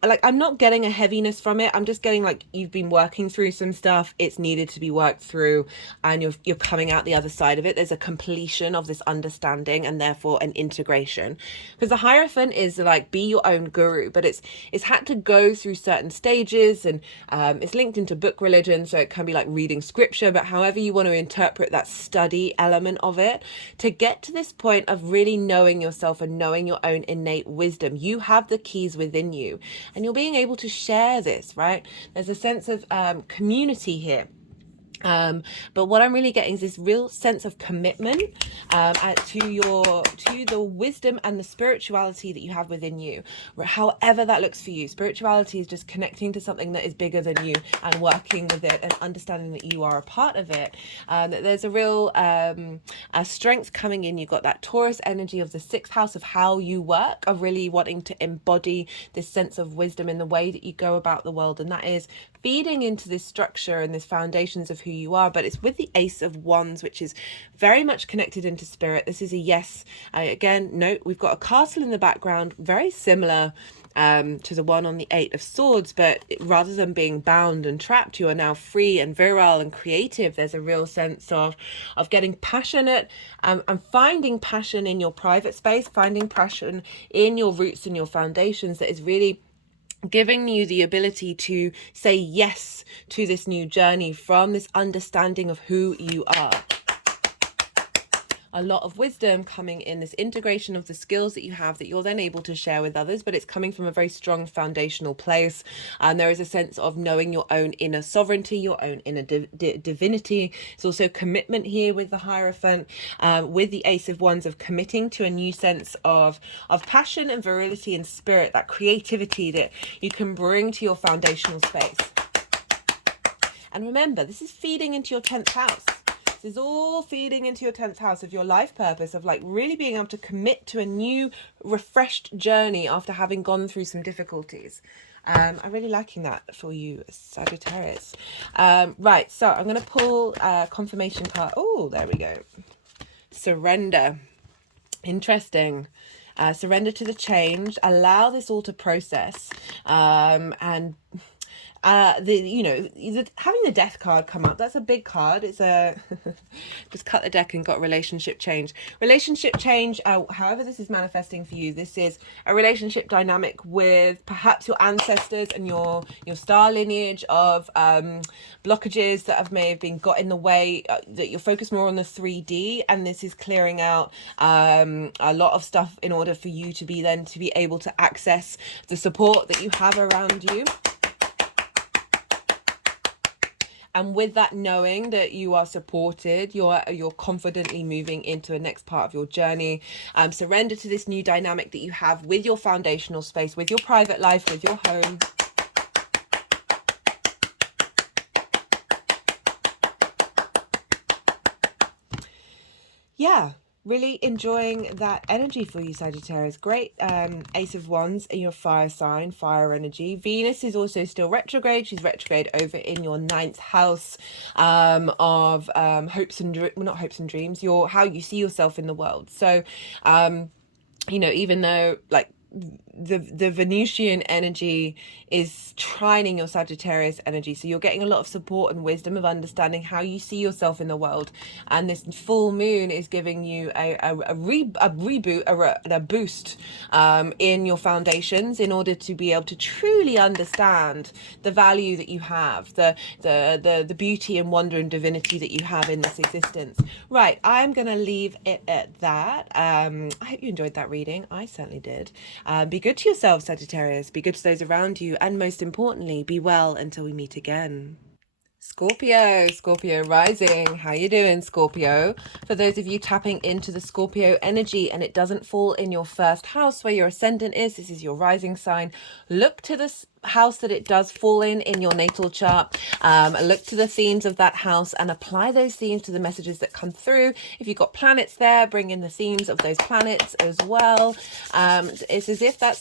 like, I'm not getting a heaviness from it. I'm just getting like, you've been working through some stuff. It's needed to be worked through, and you're coming out the other side of it. There's a completion of this understanding, and therefore an integration. Because the Hierophant is like, be your own guru, but it's had to go through certain stages, and it's linked into book religion, so it can be like reading scripture, but however you want to interpret that study element of it, to get to this point of really knowing yourself and knowing your own innate wisdom. You have the keys within you, and you're being able to share this, right? There's a sense of community here. But what I'm really getting is this real sense of commitment to the wisdom and the spirituality that you have within you, however that looks for you. Spirituality is just connecting to something that is bigger than you and working with it and understanding that you are a part of it. There's a real strength coming in. You've got that Taurus energy of the 6th house of how you work, of really wanting to embody this sense of wisdom in the way that you go about the world, and that is feeding into this structure and this foundations of who you are. But it's with the Ace of Wands, which is very much connected into spirit. This is a yes. Again, note we've got a castle in the background, very similar to the one on the 8 of Swords, but rather than being bound and trapped, you are now free and virile and creative. There's a real sense of getting passionate and finding passion in your private space, finding passion in your roots and your foundations, that is really giving you the ability to say yes to this new journey from this understanding of who you are. A lot of wisdom coming in, this integration of the skills that you have that you're then able to share with others, but it's coming from a very strong foundational place. And there is a sense of knowing your own inner sovereignty, your own inner divinity. It's also commitment here with the Hierophant, with the Ace of Wands, of committing to a new sense of passion and virility and spirit, that creativity that you can bring to your foundational space. And remember, this is feeding into your 10th house. This is all feeding into your 10th house of your life purpose, of like really being able to commit to a new, refreshed journey after having gone through some difficulties. I'm really liking that for you, Sagittarius. Right, so I'm going to pull a confirmation card. Oh, there we go. Surrender. Interesting. Surrender to the change. Allow this all to process. And having the Death card come up, that's a big card. It's a just cut the deck and got relationship change. However this is manifesting for you, this is a relationship dynamic with perhaps your ancestors and your star lineage of blockages that may have been got in the way, that you're focused more on the 3D, and this is clearing out a lot of stuff in order for you to be able to access the support that you have around you. And with that, knowing that you are supported, you're confidently moving into the next part of your journey. Surrender to this new dynamic that you have with your foundational space, with your private life, with your home. Yeah. Really enjoying that energy for you, Sagittarius. Great. Ace of Wands in your fire sign, fire energy. Venus is also still retrograde. She's retrograde over in your 9th house of hopes and not hopes and dreams, how you see yourself in the world. So, even though like the Venusian energy is trining your Sagittarius energy, so you're getting a lot of support and wisdom of understanding how you see yourself in the world. And this full moon is giving you a reboot, a boost in your foundations, in order to be able to truly understand the value that you have, the beauty and wonder and divinity that you have in this existence. Right, I'm gonna leave it at that. I hope you enjoyed that reading. I certainly did. Be good to yourself, Sagittarius. Be good to those around you. And most importantly, be well until we meet again. Scorpio rising. How you doing, Scorpio? For those of you tapping into the Scorpio energy and it doesn't fall in your first house where your ascendant is, this is your rising sign. Look to this house that it does fall in your natal chart. Look to the themes of that house and apply those themes to the messages that come through. If you've got planets there, bring in the themes of those planets as well. It's as if that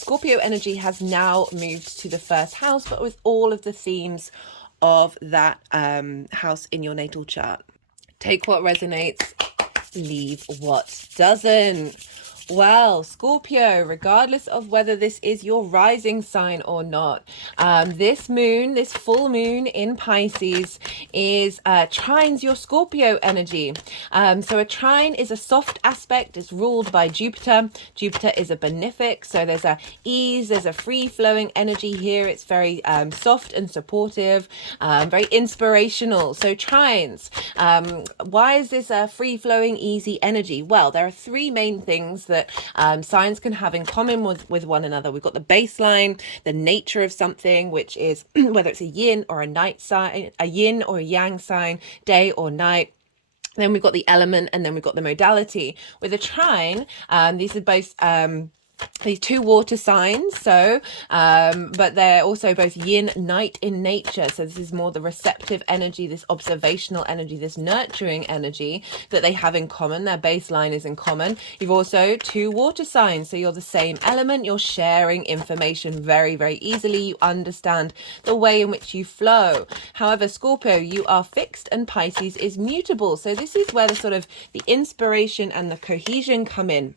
Scorpio energy has now moved to the first house, but with all of the themes of that house in your natal chart. Take what resonates, leave what doesn't. Well, Scorpio, regardless of whether this is your rising sign or not, this full moon in Pisces is trines your Scorpio energy. So a trine is a soft aspect. It's ruled by Jupiter. Jupiter is a benefic, so there's a ease, there's a free-flowing energy here. It's very soft and supportive, very inspirational. So trines, why is this a free-flowing, easy energy? Well, there are three main things that signs can have in common with one another. We've got the baseline, the nature of something, which is whether it's a yin or a night sign, a yin or a yang sign, day or night. Then we've got the element, and then we've got the modality. With a trine, these are both these two water signs, so but they're also both yin, night in nature. So this is more the receptive energy, this observational energy, this nurturing energy that they have in common. Their baseline is in common. You've also two water signs, so you're the same element. You're sharing information very, very easily. You understand the way in which you flow. However, Scorpio, you are fixed and Pisces is mutable. So this is where the sort of the inspiration and the cohesion come in.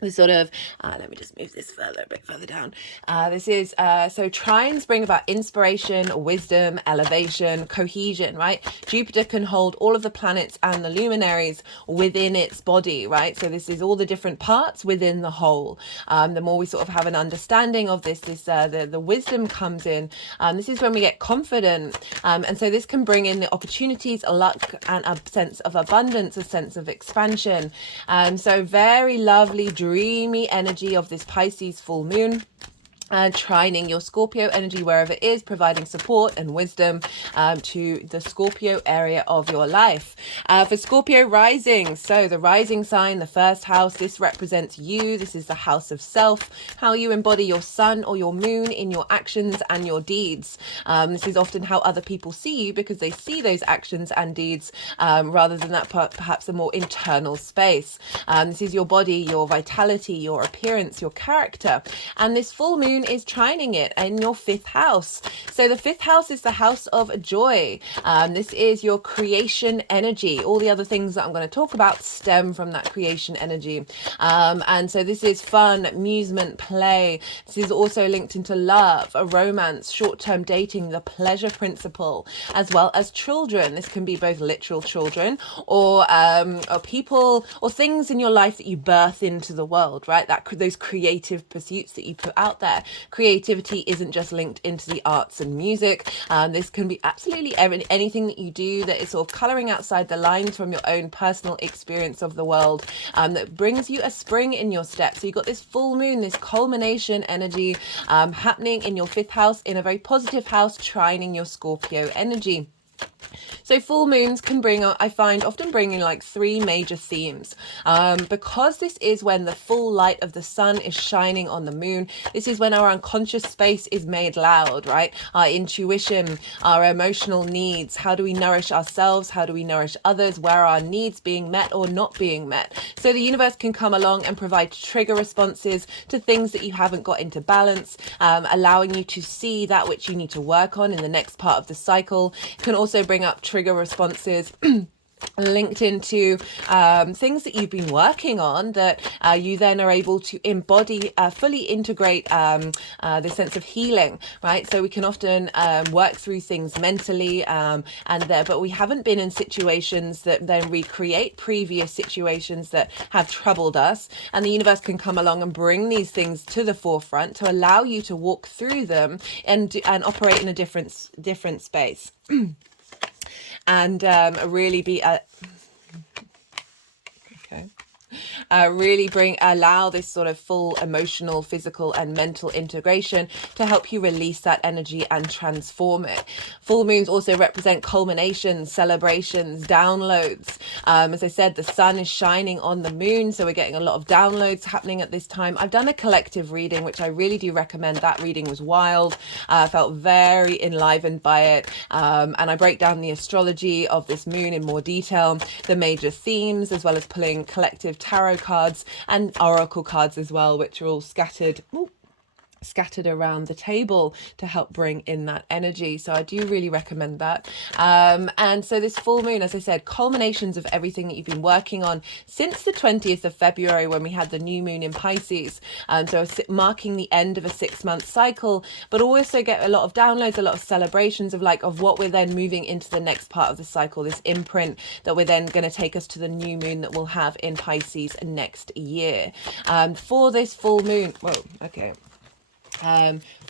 The sort of, let me just move this a bit further down. This is, so trines bring about inspiration, wisdom, elevation, cohesion, right? Jupiter can hold all of the planets and the luminaries within its body, right? So this is all the different parts within the whole. The more we sort of have an understanding of this, the wisdom comes in. This is when we get confident. And so this can bring in the opportunities, a luck, and a sense of abundance, a sense of expansion. So very lovely, dreamy energy of this Pisces full moon. Trining your Scorpio energy wherever it is, providing support and wisdom to the Scorpio area of your life. For Scorpio rising, so the rising sign, the first house, this represents you. This is the house of self, how you embody your sun or your moon in your actions and your deeds. This is often how other people see you, because they see those actions and deeds rather than that perhaps a more internal space. This is your body, your vitality, your appearance, your character. And this full moon is trining it in your fifth house. So the fifth house is the house of joy. This is your creation energy. All the other things that I'm going to talk about stem from that creation energy. And so this is fun, amusement, play. This is also linked into love, a romance, short-term dating, the pleasure principle, as well as children. This can be both literal children or people or things in your life that you birth into the world, right? Those creative pursuits that you put out there. Creativity isn't just linked into the arts and music. This can be absolutely anything that you do that is sort of colouring outside the lines from your own personal experience of the world, that brings you a spring in your step. So you've got this full moon, this culmination energy happening in your fifth house, in a very positive house, trining your Scorpio energy. So full moons can often bring in like three major themes. Because this is when the full light of the sun is shining on the moon. This is when our unconscious space is made loud, right? Our intuition, our emotional needs. How do we nourish ourselves? How do we nourish others? Where are our needs being met or not being met? So the universe can come along and provide trigger responses to things that you haven't got into balance, allowing you to see that which you need to work on in the next part of the cycle. It can also bring up trigger responses linked into things that you've been working on that you then are able to embody, fully integrate this sense of healing, right? So we can often work through things mentally, but we haven't been in situations that then recreate previous situations that have troubled us, and the universe can come along and bring these things to the forefront to allow you to walk through them and operate in a different space. And really be okay. Really allow this sort of full emotional, physical and mental integration to help you release that energy and transform it. Full moons also represent culminations, celebrations, downloads. As I said, the sun is shining on the moon, so we're getting a lot of downloads happening at this time. I've done a collective reading, which I really do recommend. That reading was wild. I felt very enlivened by it, and I break down the astrology of this moon in more detail, the major themes, as well as pulling collective tarot cards and oracle cards as well, which are all scattered around the table to help bring in that energy. So I do really recommend that. And so this full moon, as I said, culminations of everything that you've been working on since the 20th of February when we had the new moon in Pisces. So marking the end of a 6-month cycle, but also get a lot of downloads, a lot of celebrations of what we're then moving into the next part of the cycle, this imprint that we're then going to take us to the new moon that we'll have in Pisces next year. For this full moon,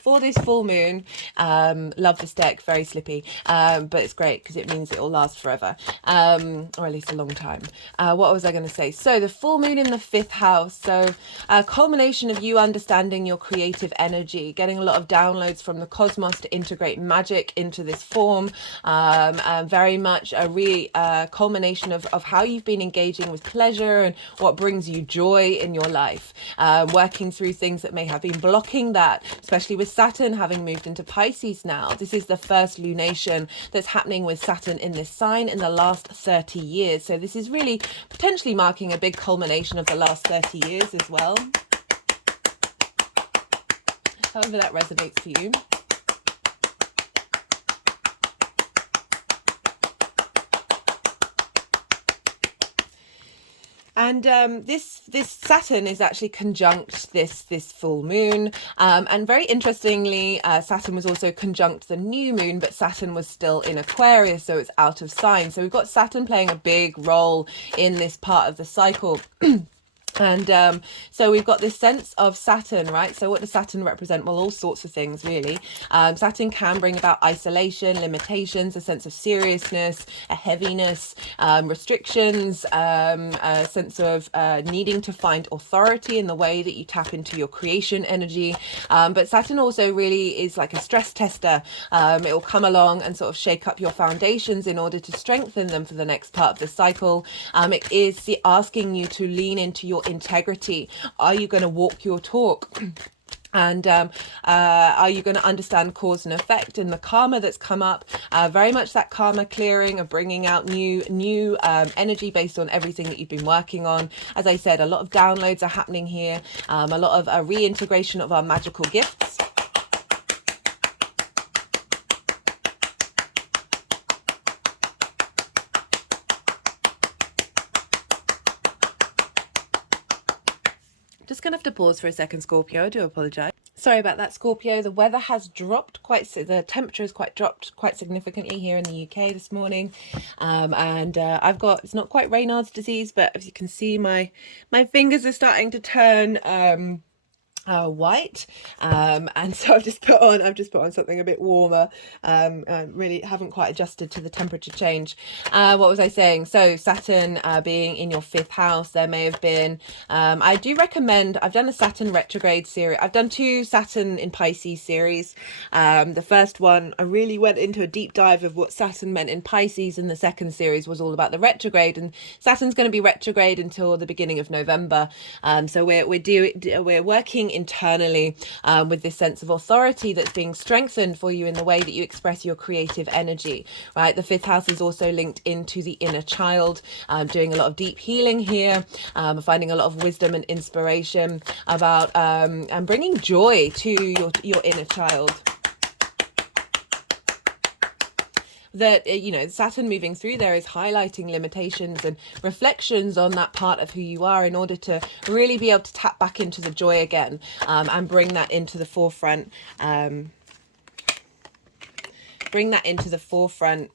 for this full moon, love this deck, very slippy, but it's great because it means it will last forever, or at least a long time. What was I going to say? So the full moon in the 5th house, so a culmination of you understanding your creative energy, getting a lot of downloads from the cosmos to integrate magic into this form, very much a culmination of how you've been engaging with pleasure and what brings you joy in your life, working through things that may have been blocking that, especially with Saturn having moved into Pisces now. This is the first lunation that's happening with Saturn in this sign in the last 30 years. So this is really potentially marking a big culmination of the last 30 years as well. However that resonates for you. And this Saturn is actually conjunct this full moon, and very interestingly, Saturn was also conjunct the new moon, but Saturn was still in Aquarius, so it's out of sign. So we've got Saturn playing a big role in this part of the cycle. And so we've got this sense of Saturn, right? So what does Saturn represent? Well, all sorts of things, really. Saturn can bring about isolation, limitations, a sense of seriousness, a heaviness, restrictions, a sense of needing to find authority in the way that you tap into your creation energy. But Saturn also really is like a stress tester. It will come along and sort of shake up your foundations in order to strengthen them for the next part of the cycle. It is asking you to lean into your integrity. Are you going to walk your talk? And are you going to understand cause and effect in the karma that's come up? Very much that karma clearing of bringing out new energy based on everything that you've been working on. As I said, a lot of downloads are happening here. A lot of reintegration of our magical gifts. Just gonna have to pause for a second, Scorpio. I do apologize. Sorry about that, Scorpio. The weather has dropped the temperature has dropped quite significantly here in the UK this morning, and I've got, it's not quite Raynaud's disease, but as you can see, my fingers are starting to turn white, and so I've just put on something a bit warmer. Really haven't quite adjusted to the temperature change. What was I saying? So Saturn being in your 5th house, there may have been, I do recommend, I've done a Saturn retrograde series. I've done 2 Saturn in Pisces series. The first one, I really went into a deep dive of what Saturn meant in Pisces, and the second series was all about the retrograde, and Saturn's going to be retrograde until the beginning of November. So we're working internally with this sense of authority that's being strengthened for you in the way that you express your creative energy, right? The 5th house is also linked into the inner child, doing a lot of deep healing here, finding a lot of wisdom and inspiration about and bringing joy to your inner child. that, you know, Saturn moving through there is highlighting limitations and reflections on that part of who you are in order to really be able to tap back into the joy again, and bring that into the forefront. Bring that into the forefront.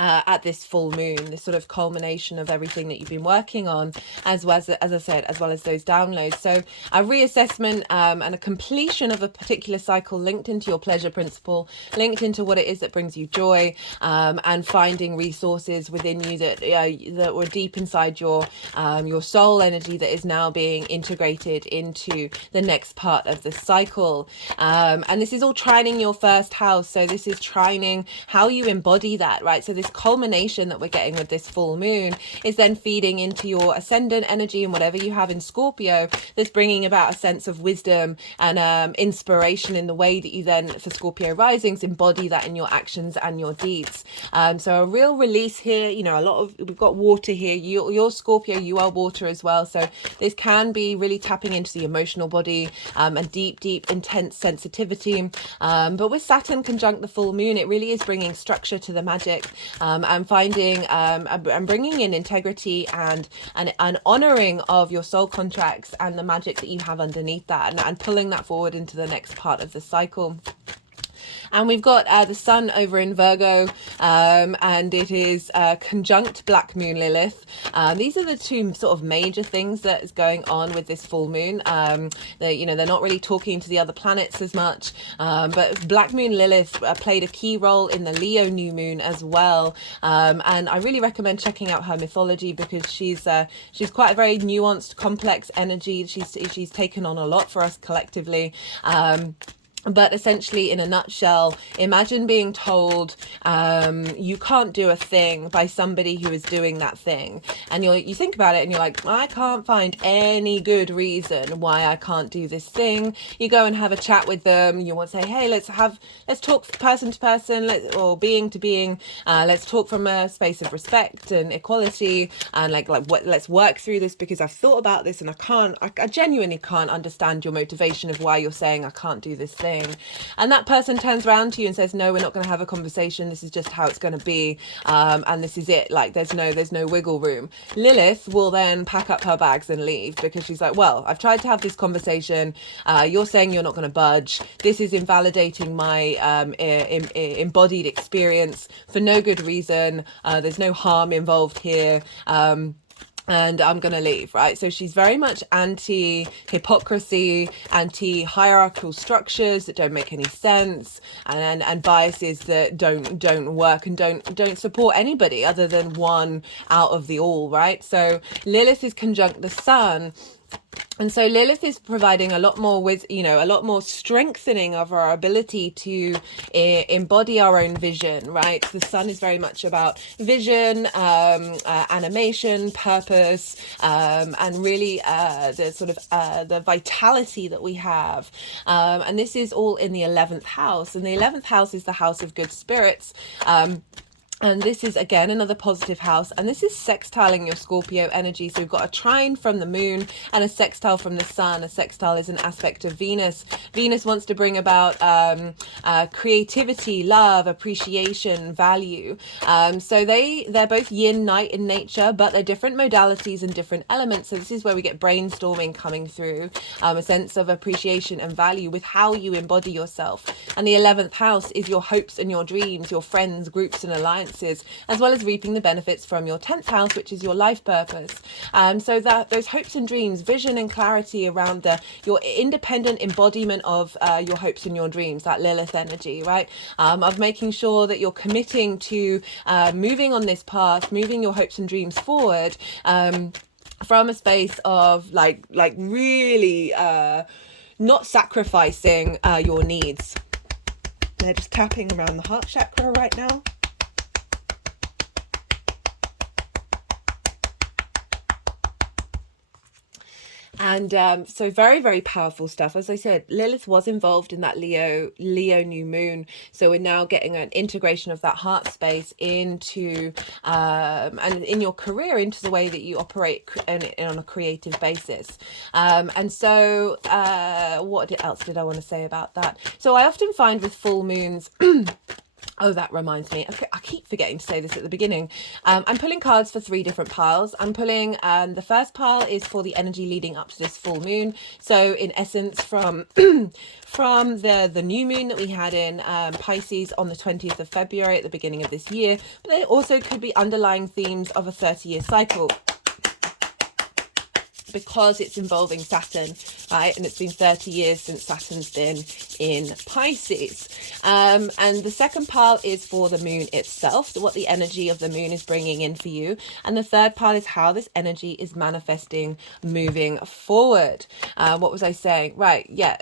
At this full moon, this sort of culmination of everything that you've been working on, as well as I said, as well as those downloads. So a reassessment and a completion of a particular cycle linked into your pleasure principle, linked into what it is that brings you joy, and finding resources within you that were deep inside your soul energy that is now being integrated into the next part of the cycle. And this is all trining your first house. So this is trining how you embody that, right? So this culmination that we're getting with this full moon is then feeding into your ascendant energy and whatever you have in Scorpio, that's bringing about a sense of wisdom and inspiration in the way that you then, for Scorpio risings, embody that in your actions and your deeds. So a real release here. You know, we've got water here. You're Scorpio, you are water as well. So this can be really tapping into the emotional body, and deep, intense sensitivity. But with Saturn conjunct the full moon, it really is bringing structure to the magic. And finding and bringing in integrity and an honoring of your soul contracts and the magic that you have underneath that, and pulling that forward into the next part of the cycle. And we've got the sun over in Virgo, and it is conjunct Black Moon Lilith. These are the two sort of major things that is going on with this full moon. They're not really talking to the other planets as much, but Black Moon Lilith played a key role in the Leo new moon as well. And I really recommend checking out her mythology, because she's quite a very nuanced, complex energy. She's taken on a lot for us collectively. But essentially, in a nutshell, imagine being told you can't do a thing by somebody who is doing that thing. And you think about it and you're like, I can't find any good reason why I can't do this thing. You go and have a chat with them. You want to say, hey, let's talk person to person, or being to being. Let's talk from a space of respect and equality, and let's work through this, because I've thought about this and I genuinely can't understand your motivation of why you're saying I can't do this thing. And that person turns around to you and says, no, we're not going to have a conversation. This is just how it's going to be. And this is it. Like, there's no wiggle room. Lilith will then pack up her bags and leave, because she's like, well, I've tried to have this conversation. You're saying you're not going to budge. This is invalidating my embodied experience for no good reason. There's no harm involved here. And I'm going to leave, right? So she's very much anti-hypocrisy, anti-hierarchical structures that don't make any sense, and biases that don't work and don't support anybody other than one out of the all, right? So Lilith is conjunct the sun. And so Lilith is providing a lot more a lot more strengthening of our ability to embody our own vision, right? The sun is very much about vision, animation, purpose, and really the sort of the vitality that we have. And this is all in the 11th house. And the 11th house is the house of good spirits. And this is, again, another positive house. And this is sextiling your Scorpio energy. So we've got a trine from the moon and a sextile from the sun. A sextile is an aspect of Venus. Venus wants to bring about creativity, love, appreciation, value. So they're both yin, night in nature, but they're different modalities and different elements. So this is where we get brainstorming coming through, a sense of appreciation and value with how you embody yourself. And the 11th house is your hopes and your dreams, your friends, groups and alliances, as well as reaping the benefits from your 10th house, which is your life purpose. So that those hopes and dreams, vision and clarity around your independent embodiment of your hopes and your dreams, that Lilith energy, right? Of making sure that you're committing to moving on this path, moving your hopes and dreams forward, from a space of like really not sacrificing your needs. They're just tapping around the heart chakra right now. And so very, very powerful stuff. As I said, Lilith was involved in that Leo new moon. So we're now getting an integration of that heart space into, and in your career, into the way that you operate on a creative basis. And so what else did I want to say about that? So I often find with full moons, oh, that reminds me. Okay, I keep forgetting to say this at the beginning. I'm pulling cards for 3 different piles. I'm pulling, the first pile is for the energy leading up to this full moon. So in essence, from from the new moon that we had in Pisces on the 20th of February at the beginning of this year. But there also could be underlying themes of a 30-year cycle, because it's involving Saturn, right? And it's been 30 years since Saturn's been in Pisces. And the second pile is for the moon itself, so what the energy of the moon is bringing in for you. And the third pile is how this energy is manifesting moving forward. What was I saying? Right, yeah.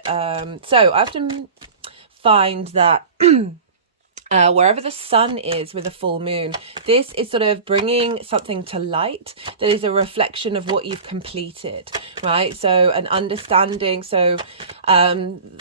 So I often find that wherever the sun is with a full moon, this is sort of bringing something to light that is a reflection of what you've completed, right? So an understanding, so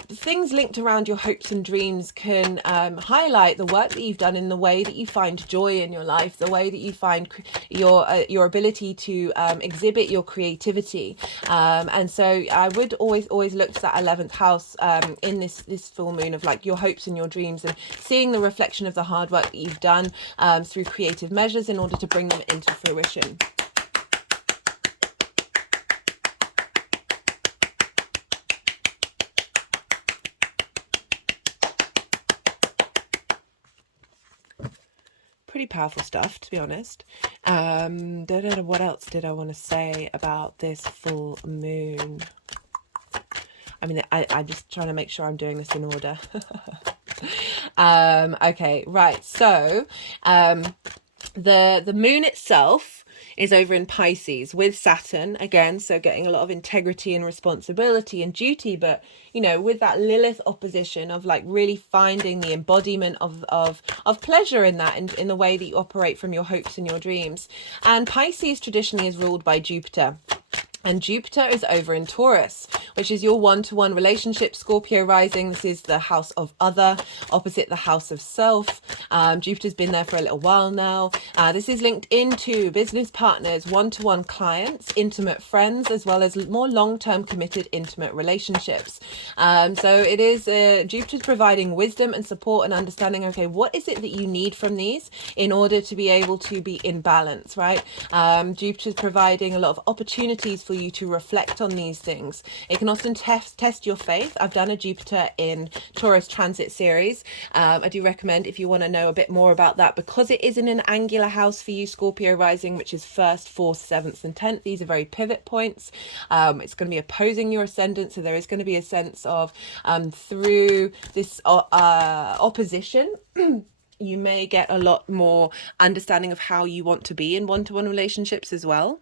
things linked around your hopes and dreams can highlight the work that you've done in the way that you find joy in your life, the way that you find your ability to exhibit your creativity. And so I would always look to that 11th house in this full moon of like your hopes and your dreams, and seeing the reflection of the hard work that you've done through creative measures in order to bring them into fruition. Pretty powerful stuff, to be honest. What else did I want to say about this full moon? I mean, I'm just trying to make sure I'm doing this in order. Okay, right. So the moon itself is over in Pisces with Saturn again, so getting a lot of integrity and responsibility and duty, but you know, with that Lilith opposition of like really finding the embodiment of pleasure in that, and in the way that you operate from your hopes and your dreams. And Pisces traditionally is ruled by Jupiter. And Jupiter is over in Taurus, which is your one-to-one relationship, Scorpio rising. This is the house of other, opposite the house of self. Jupiter's been there for a little while now. This is linked into business partners, one-to-one clients, intimate friends, as well as more long-term committed intimate relationships. So it is Jupiter's providing wisdom and support and understanding, okay, what is it that you need from these in order to be able to be in balance, right? Jupiter's providing a lot of opportunities for you to reflect on these things. It can often test your faith. I've done a Jupiter in Taurus transit series. I do recommend, if you want to know a bit more about that, because it is in an angular house for you, Scorpio rising, which is 1st, 4th, 7th and 10th. These are very pivot points. It's going to be opposing your ascendant, so there is going to be a sense of through this opposition you may get a lot more understanding of how you want to be in one-to-one relationships as well.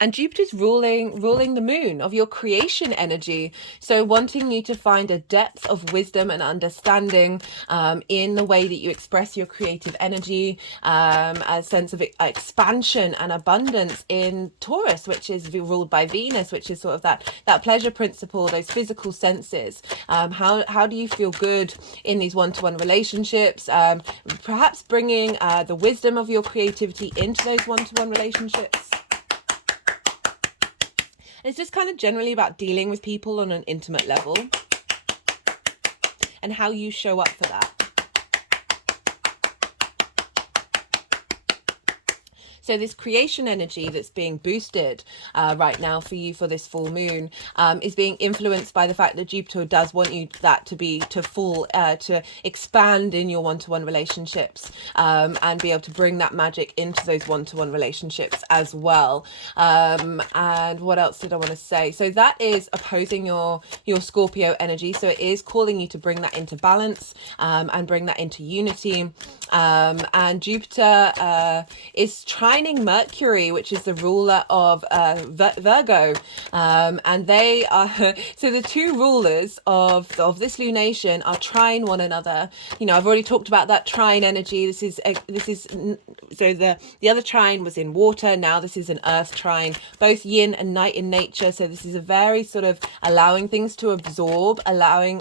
And Jupiter's ruling the moon of your creation energy, so wanting you to find a depth of wisdom and understanding in the way that you express your creative energy, a sense of expansion and abundance in Taurus, which is ruled by Venus, which is sort of that pleasure principle, those physical senses. How do you feel good in these one-to-one relationships? Perhaps bringing the wisdom of your creativity into those one-to-one relationships. It's just kind of generally about dealing with people on an intimate level and how you show up for that. So this creation energy that's being boosted right now for you for this full moon is being influenced by the fact that Jupiter does want you to expand in your one-to-one relationships and be able to bring that magic into those one-to-one relationships as well. And what else did I want to say? So that is opposing your Scorpio energy. So it is calling you to bring that into balance and bring that into unity. And Jupiter is trying trining Mercury, which is the ruler of Virgo, and they are so the two rulers of this lunation are trine one another. You know, I've already talked about that trine energy. This is so the other trine was in water. Now this is an earth trine, both yin and night in nature. So this is a very sort of allowing things to absorb, allowing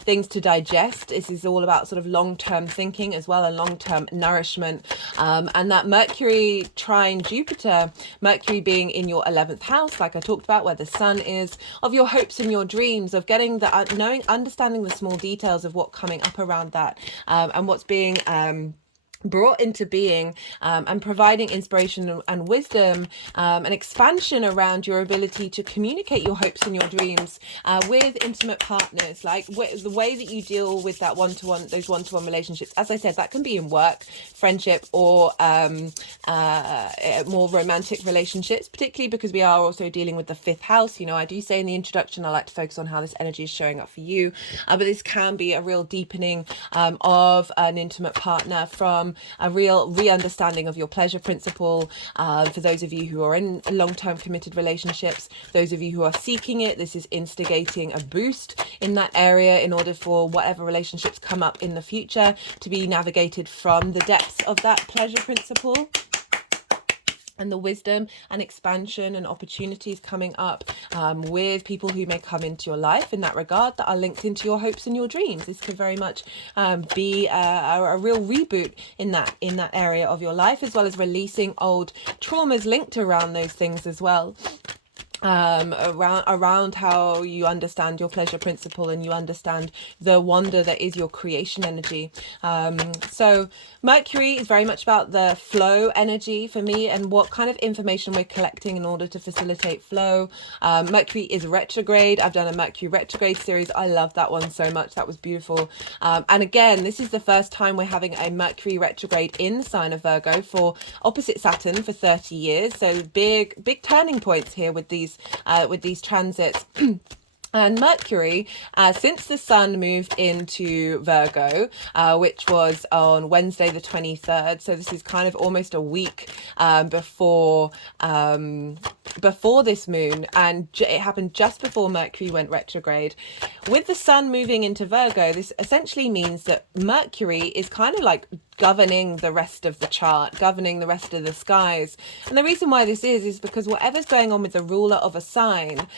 things to digest. This is all about sort of long-term thinking as well, and long-term nourishment. And that Mercury trine Jupiter, Mercury being in your 11th house, like I talked about, where the sun is, of your hopes and your dreams, of getting the understanding the small details of what's coming up around that, and what's being brought into being, and providing inspiration and wisdom, and expansion around your ability to communicate your hopes and your dreams with intimate partners, like the way that you deal with that those one-to-one relationships. As I said, that can be in work, friendship, or more romantic relationships, particularly because we are also dealing with the 5th house. You know, I do say in the introduction I like to focus on how this energy is showing up for you, but this can be a real deepening of an intimate partner, from a real re-understanding of your pleasure principle. For those of you who are in long-term committed relationships, those of you who are seeking it, this is instigating a boost in that area in order for whatever relationships come up in the future to be navigated from the depths of that pleasure principle, and the wisdom and expansion and opportunities coming up with people who may come into your life in that regard that are linked into your hopes and your dreams. This could very much be a real reboot in that area of your life, as well as releasing old traumas linked around those things as well. Around how you understand your pleasure principle and you understand the wonder that is your creation energy. So Mercury is very much about the flow energy for me, and what kind of information we're collecting in order to facilitate flow. Mercury is retrograde. I've done a Mercury retrograde series. I love that one so much. That was beautiful. And again, this is the first time we're having a Mercury retrograde in the sign of Virgo for opposite Saturn for 30 years. So big turning points here with these transits. And Mercury, since the sun moved into Virgo, which was on Wednesday the 23rd, so this is kind of almost a week before this moon, and it happened just before Mercury went retrograde. With the sun moving into Virgo, this essentially means that Mercury is kind of like governing the rest of the chart, governing the rest of the skies. And the reason why this is because whatever's going on with the ruler of a sign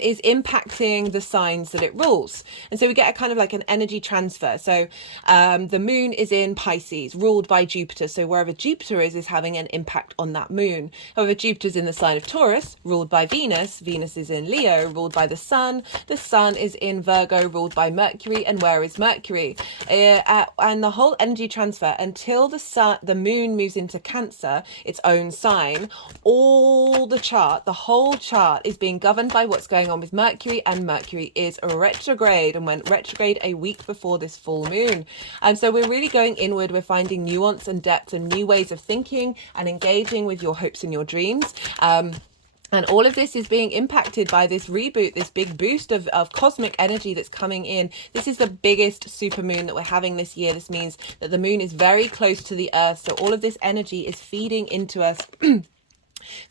is impacting the signs that it rules. And so we get a kind of like an energy transfer. So the moon is in Pisces, ruled by Jupiter. So wherever Jupiter is having an impact on that moon. However, Jupiter's in the sign of Taurus, ruled by Venus. Venus is in Leo, ruled by the sun. The sun is in Virgo, ruled by Mercury. And where is Mercury? And the whole energy transfer, until the moon moves into Cancer, its own sign, the whole chart is being governed by what's going on with Mercury, and Mercury is retrograde and went retrograde a week before this full moon. And so we're really going inward. We're finding nuance and depth and new ways of thinking and engaging with your hopes and your dreams. And all of this is being impacted by this reboot, this big boost of cosmic energy that's coming in. This is the biggest supermoon that we're having this year. This means that the moon is very close to the earth. So all of this energy is feeding into us.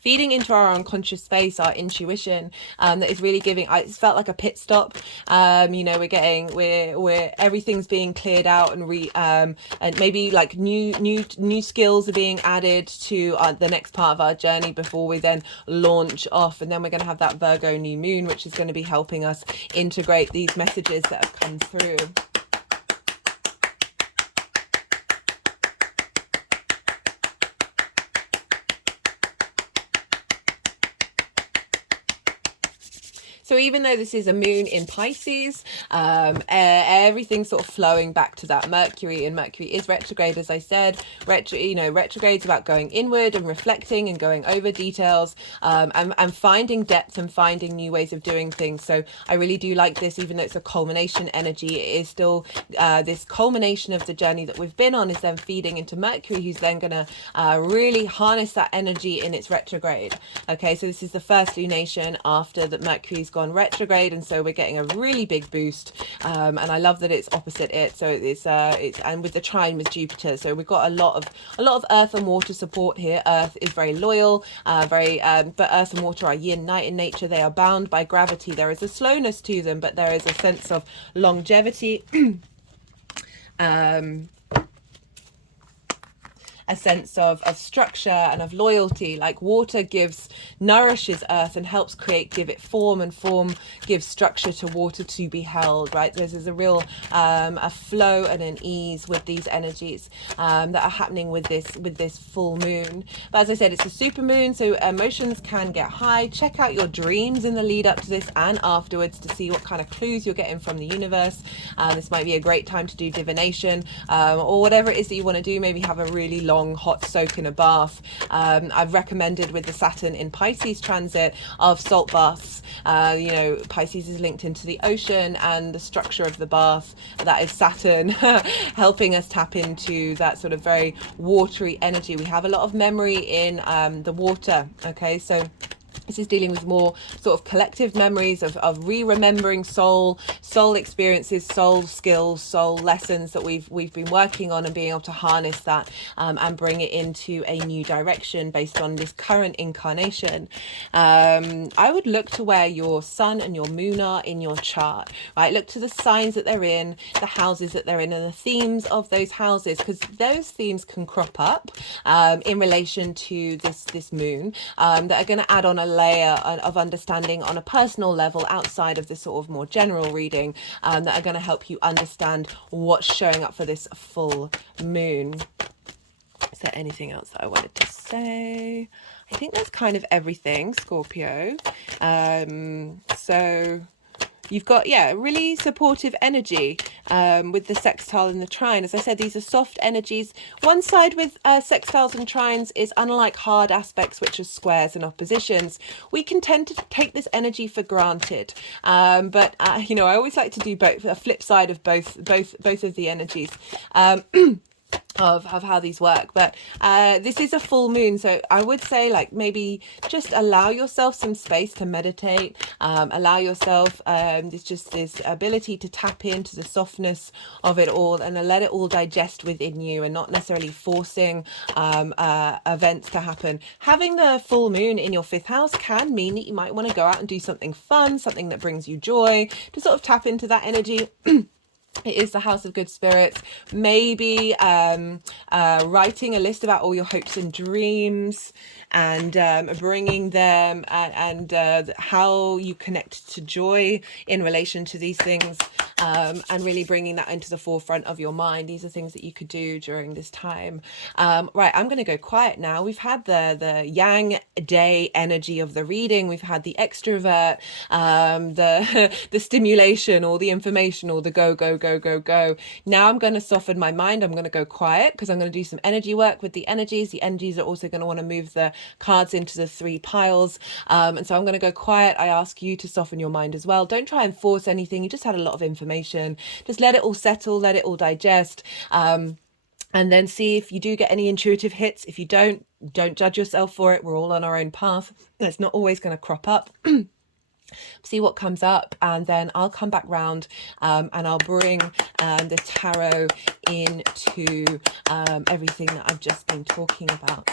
Feeding into our unconscious space, our intuition, that is really giving. It's felt like a pit stop. You know, we're everything's being cleared out, and and maybe like new skills are being added to the next part of our journey before we then launch off. And then we're going to have that Virgo new moon, which is going to be helping us integrate these messages that have come through. So even though this is a moon in Pisces, everything's sort of flowing back to that Mercury, and Mercury is retrograde, as I said. Retrograde's about going inward and reflecting and going over details, and finding depth and finding new ways of doing things. So I really do like this, even though it's a culmination energy. It is still this culmination of the journey that we've been on is then feeding into Mercury, who's then going to really harness that energy in its retrograde. Okay, so this is the first lunation after that Mercury's gone gone retrograde, and so we're getting a really big boost. And I love that it's opposite it. So it's and with the trine with Jupiter, so we've got a lot of earth and water support here. Earth is very loyal, but earth and water are yin night in nature. They are bound by gravity. There is a slowness to them, but there is a sense of longevity. A sense of structure and of loyalty. Like water nourishes earth and helps give it form, and form gives structure to water to be held, right? There's a real a flow and an ease with these energies that are happening with this full moon. But as I said, it's a super moon, so emotions can get high. Check out your dreams in the lead up to this and afterwards to see what kind of clues you're getting from the universe. This might be a great time to do divination, or whatever it is that you want to do. Maybe have a really long hot soak in a bath. I've recommended with the Saturn in Pisces transit of salt baths. Pisces is linked into the ocean, and the structure of the bath, that is Saturn, helping us tap into that sort of very watery energy. We have a lot of memory in the water. Okay, so this is dealing with more sort of collective memories of re-remembering soul experiences, soul skills, soul lessons that we've been working on, and being able to harness that and bring it into a new direction based on this current incarnation. I would look to where your sun and your moon are in your chart, right? Look to the signs that they're in, the houses that they're in, and the themes of those houses, because those themes can crop up in relation to this moon that are going to add on a layer of understanding on a personal level outside of the sort of more general reading, that are going to help you understand what's showing up for this full moon. Is there anything else that I wanted to say? I think that's kind of everything, Scorpio. So you've got, really supportive energy with the sextile and the trine. As I said, these are soft energies. One side with sextiles and trines is, unlike hard aspects, which are squares and oppositions, we can tend to take this energy for granted. But I always like to do both, a flip side of both of the energies. Of how these work. But this is a full moon, so I would say, like, maybe just allow yourself some space to meditate, allow yourself this ability to tap into the softness of it all, and let it all digest within you, and not necessarily forcing events to happen. Having the full moon in your 5th house can mean that you might want to go out and do something fun, something that brings you joy, to sort of tap into that energy. It is the house of good spirits. Maybe writing a list about all your hopes and dreams, and bringing them, and how you connect to joy in relation to these things, and really bringing that into the forefront of your mind. These are things that you could do during this time. Right, I'm going to go quiet now. We've had the yang day energy of the reading. We've had the extrovert, the stimulation, or the information, or the go. Now I'm going to soften my mind. I'm going to go quiet, because I'm going to do some energy work with the energies. The energies are also going to want to move the cards into the 3 piles. And so I'm going to go quiet. I ask you to soften your mind as well. Don't try and force anything. You just had a lot of information. Just let it all settle, let it all digest. And then see if you do get any intuitive hits. If you don't judge yourself for it. We're all on our own path. It's not always going to crop up. See what comes up, and then I'll come back round, and I'll bring the tarot into everything that I've just been talking about.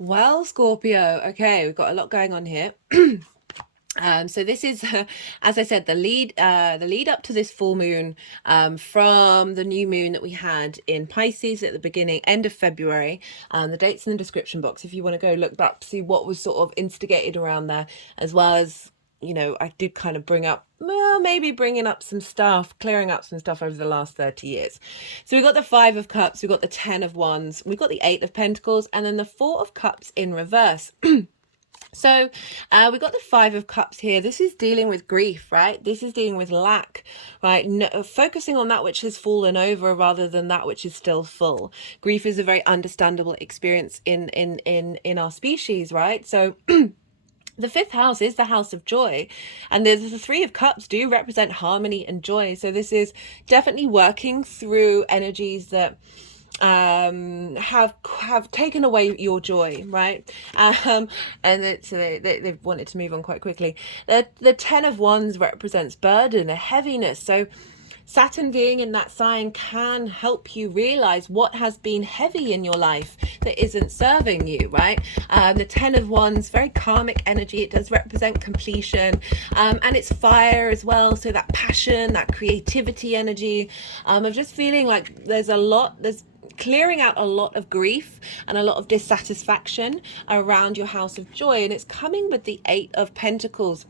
Well, Scorpio, okay, we've got a lot going on here. So this is, as I said, the lead up to this full moon, from the new moon that we had in Pisces at the end of February. The date's in the description box if you want to go look back to see what was sort of instigated around there, as well as, you know, I did kind of bring up, well, maybe bringing up some stuff, clearing up some stuff over the last 30 years. So we got the 5 of Cups, we got the 10 of Wands, we got the 8 of Pentacles, and then the 4 of Cups in reverse. So we got the 5 of Cups here. This is dealing with grief, right? This is dealing with lack, right? No, focusing on that which has fallen over rather than that which is still full. Grief is a very understandable experience in our species, right? So the 5th house is the house of joy, and the 3 of Cups do represent harmony and joy. So this is definitely working through energies that have taken away your joy, right? And they've wanted to move on quite quickly. The 10 of Wands represents burden, a heaviness. So Saturn being in that sign can help you realize what has been heavy in your life that isn't serving you, right? The 10 of Wands, very karmic energy. It does represent completion, and it's fire as well. So that passion, that creativity energy, of just feeling like there's clearing out a lot of grief and a lot of dissatisfaction around your house of joy. And it's coming with the 8 of Pentacles,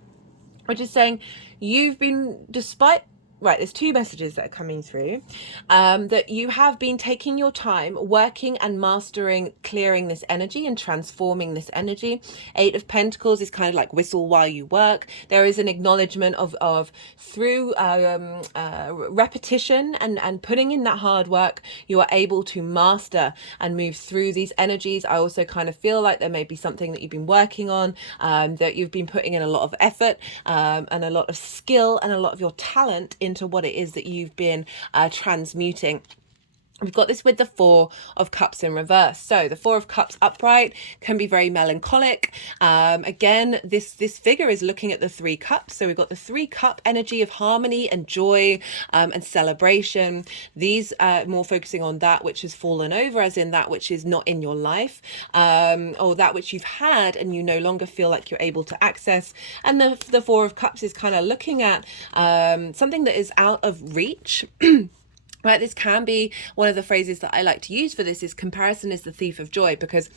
which is saying you've been, despite, right, there's 2 messages that are coming through, that you have been taking your time working and mastering clearing this energy and transforming this energy. 8 of Pentacles is kind of like whistle while you work. There is an acknowledgement of through repetition and putting in that hard work, you are able to master and move through these energies. I also kind of feel like there may be something that you've been working on, that you've been putting in a lot of effort, and a lot of skill and a lot of your talent into what it is that you've been transmuting. We've got this with the 4 of Cups in reverse. So the 4 of Cups upright can be very melancholic. Again, this figure is looking at the 3 cups. So we've got the 3 cup energy of harmony and joy, and celebration. These more focusing on that which has fallen over, as in that which is not in your life, or that which you've had and you no longer feel like you're able to access. And the 4 of Cups is kind of looking at something that is out of reach. Right, this can be one of the phrases that I like to use for this is comparison is the thief of joy, because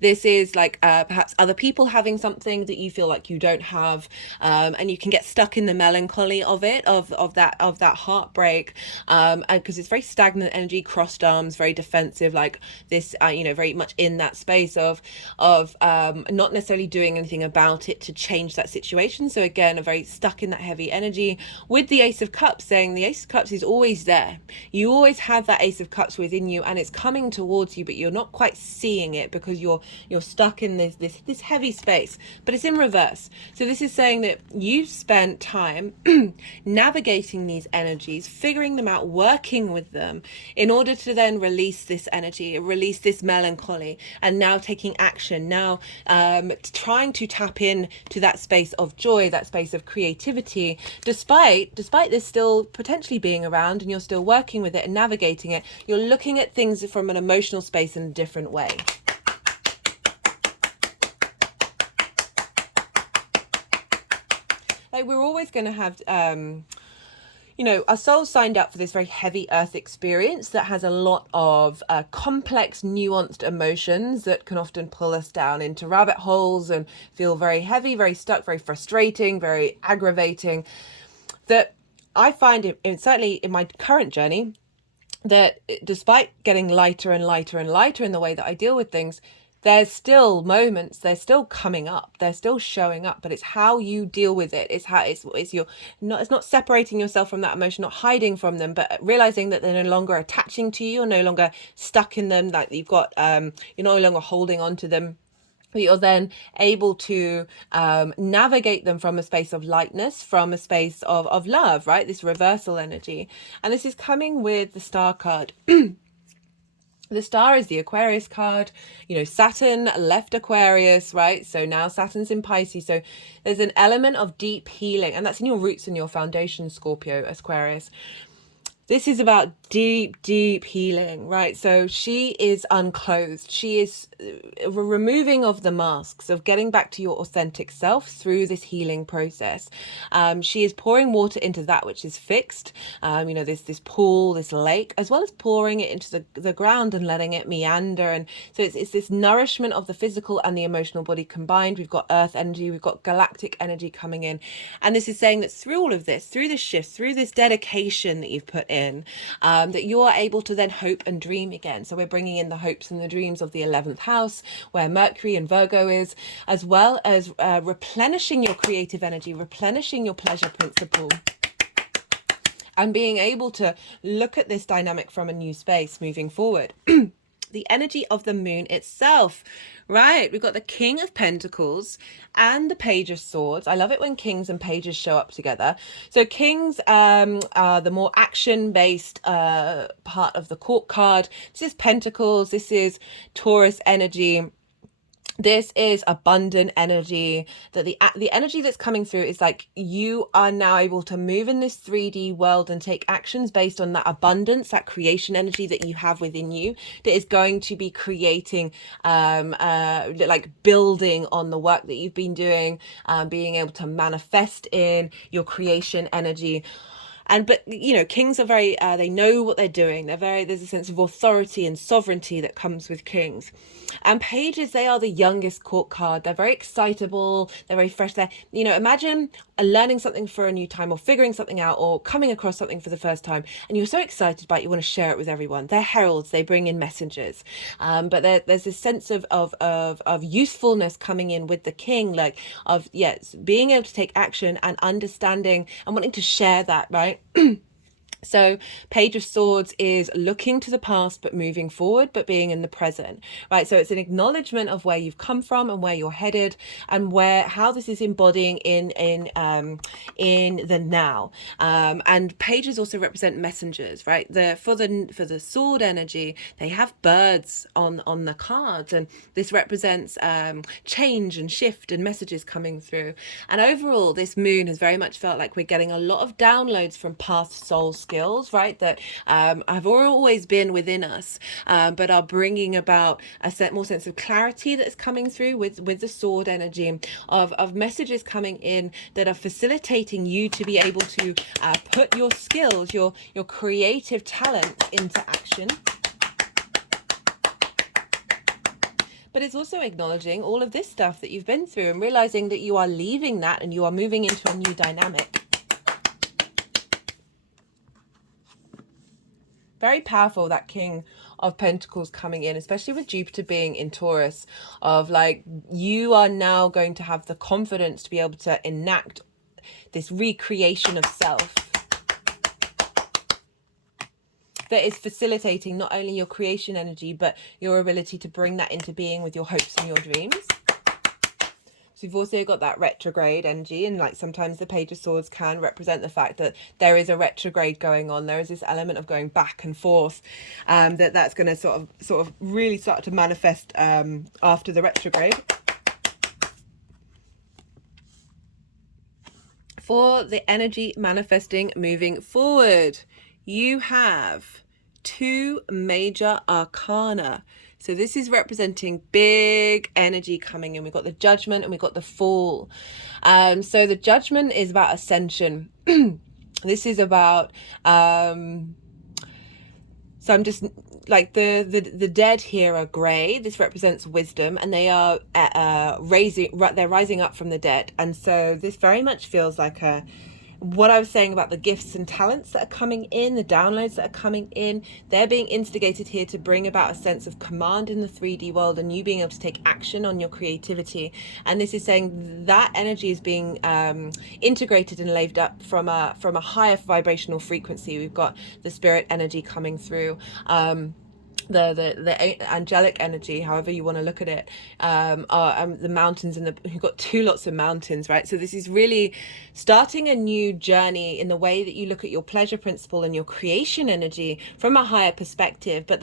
this is like perhaps other people having something that you feel like you don't have, and you can get stuck in the melancholy of it, of that heartbreak, and because it's very stagnant energy, crossed arms, very defensive, like this, you know, very much in that space of not necessarily doing anything about it to change that situation. So again, a very stuck in that heavy energy, with the Ace of Cups saying the Ace of Cups is always there. You always have that Ace of Cups within you, and it's coming towards you, but you're not quite seeing it because you're stuck in this heavy space. But it's in reverse. So this is saying that you've spent time navigating these energies, figuring them out, working with them in order to then release this energy, release this melancholy, and now taking action, now trying to tap in to that space of joy, that space of creativity, despite this still potentially being around, and you're still working with it and navigating it. You're looking at things from an emotional space in a different way. Like, we're always going to have, you know, our souls signed up for this very heavy earth experience that has a lot of complex, nuanced emotions that can often pull us down into rabbit holes and feel very heavy, very stuck, very frustrating, very aggravating. That I find it certainly in my current journey, that despite getting lighter and lighter and lighter in the way that I deal with things, there's still moments, they're still coming up, they're still showing up, but it's how you deal with it. It's how it's not separating yourself from that emotion, not hiding from them, but realizing that they're no longer attaching to you, or no longer stuck in them, like you've got you're no longer holding on to them. But you're then able to navigate them from a space of lightness, from a space of love, right? This reversal energy. And this is coming with the Star card. The Star is the Aquarius card. You know, Saturn left Aquarius, right? So now Saturn's in Pisces. So there's an element of deep healing, and that's in your roots and your foundation, Scorpio, Aquarius. This is about deep, deep healing, right? So she is unclothed. She is removing of the masks, of getting back to your authentic self through this healing process. She is pouring water into that which is fixed. This pool, this lake, as well as pouring it into the ground and letting it meander. And so it's this nourishment of the physical and the emotional body combined. We've got earth energy, we've got galactic energy coming in. And this is saying that through all of this, through this shift, through this dedication that you've put in, that you are able to then hope and dream again. So we're bringing in the hopes and the dreams of the 11th house, where Mercury and Virgo is, as well as replenishing your creative energy, replenishing your pleasure principle, and being able to look at this dynamic from a new space moving forward. The energy of the moon itself, right? We've got the King of Pentacles and the Page of Swords. I love it when kings and pages show up together. So kings are the more action-based part of the court card. This is Pentacles. This is Taurus energy. This is abundant energy. That the energy that's coming through is like you are now able to move in this 3D world and take actions based on that abundance, that creation energy that you have within you, that is going to be creating like building on the work that you've been doing, being able to manifest in your creation energy. But kings are very they know what they're doing. There's a sense of authority and sovereignty that comes with kings. And pages, they are the youngest court card. They're very excitable, they're very fresh. Imagine learning something for a new time, or figuring something out, or coming across something for the first time, and you're so excited about it, you want to share it with everyone. They're heralds, they bring in messengers. But there's this sense of usefulness coming in with the king, being able to take action and understanding and wanting to share that, right? So Page of Swords is looking to the past but moving forward, but being in the present, right? So it's an acknowledgement of where you've come from and where you're headed, and how this is embodying in the now. And pages also represent messengers, right? For the sword energy, they have birds on the cards, and this represents change and shift and messages coming through. And overall, this moon has very much felt like we're getting a lot of downloads from past soul skills, right, that have always been within us, but are bringing about a more sense of clarity that's coming through with the sword energy of messages coming in that are facilitating you to be able to put your skills, your creative talents into action. But it's also acknowledging all of this stuff that you've been through and realizing that you are leaving that and you are moving into a new dynamic. Very powerful, that King of Pentacles coming in, especially with Jupiter being in Taurus, of like you are now going to have the confidence to be able to enact this recreation of self that is facilitating not only your creation energy but your ability to bring that into being with your hopes and your dreams. So you've also got that retrograde energy, and like sometimes the Page of Swords can represent the fact that there is a retrograde going on. There is this element of going back and forth, that's going to sort of really start to manifest after the retrograde. For the energy manifesting moving forward, you have 2 major arcana. So this is representing big energy coming in. We've got the Judgment and we've got the Fall. So the Judgment is about ascension. This is about so I'm just like the dead here are grey. This represents wisdom, and they are they're rising up from the dead. And so this very much feels like what I was saying about the gifts and talents that are coming in, the downloads that are coming in. They're being instigated here to bring about a sense of command in the 3D world, and you being able to take action on your creativity. And this is saying that energy is being integrated and laved up from a higher vibrational frequency. We've got the spirit energy coming through. the angelic energy, however you want to look at it, are the mountains, and you've got lots of mountains, right? So this is really starting a new journey in the way that you look at your pleasure principle and your creation energy from a higher perspective. But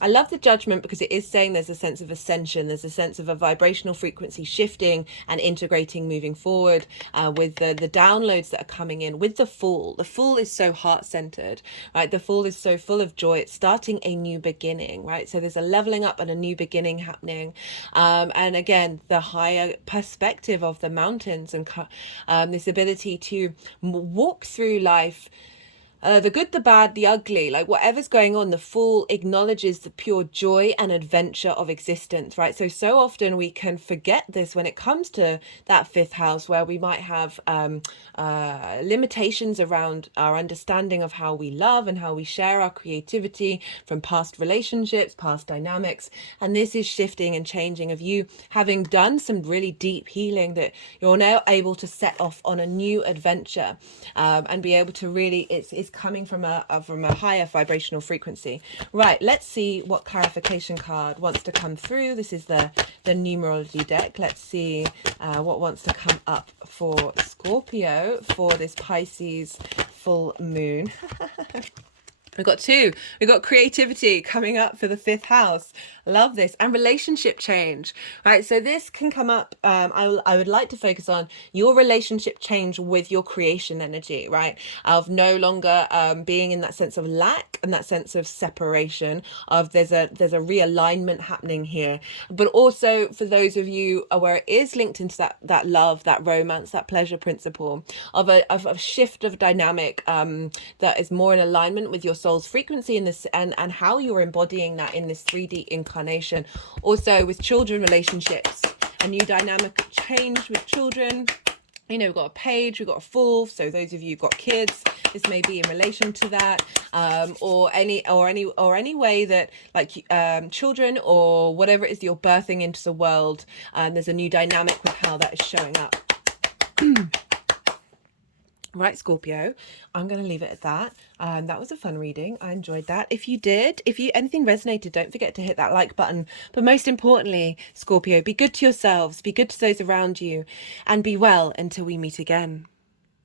I love the Judgment, because it is saying there's a sense of ascension, there's a sense of a vibrational frequency shifting and integrating, moving forward, with the downloads that are coming in with the Fool. The Fool is so heart-centered, right? The Fool is so full of joy. It's starting a new beginning, right? So there's a leveling up and a new beginning happening. And again, the higher perspective of the mountains, and this ability to walk through life, the good, the bad, the ugly, like whatever's going on, the Fool acknowledges the pure joy and adventure of existence, right? So often we can forget this when it comes to that fifth house, where we might have limitations around our understanding of how we love and how we share our creativity from past relationships, past dynamics. And this is shifting and changing, of you having done some really deep healing, that you're now able to set off on a new adventure, and be able to really, it's coming from a higher vibrational frequency. Right, let's see what clarification card wants to come through. This is the numerology deck. Let's see what wants to come up for Scorpio for this Pisces full moon. We've got two. We've got creativity coming up for the fifth house. Love this. And relationship change, right? So this can come up. I would like to focus on your relationship change with your creation energy, right? Of no longer being in that sense of lack and that sense of separation, of there's a realignment happening here. But also for those of you where it is linked into that love, that romance, that pleasure principle, of a shift of dynamic that is more in alignment with your soul's frequency in this, and how you're embodying that in this 3D incarnation. Also with children relationships, a new dynamic change with children. You know, we've got a page, we've got a Fool. So those of you who've got kids, this may be in relation to that, or any way that, like, children or whatever it is you're birthing into the world. There's a new dynamic with how that is showing up. Right, Scorpio, I'm going to leave it at that. That was a fun reading. I enjoyed that. If anything resonated, don't forget to hit that like button. But most importantly, Scorpio, be good to yourselves, be good to those around you, and be well until we meet again.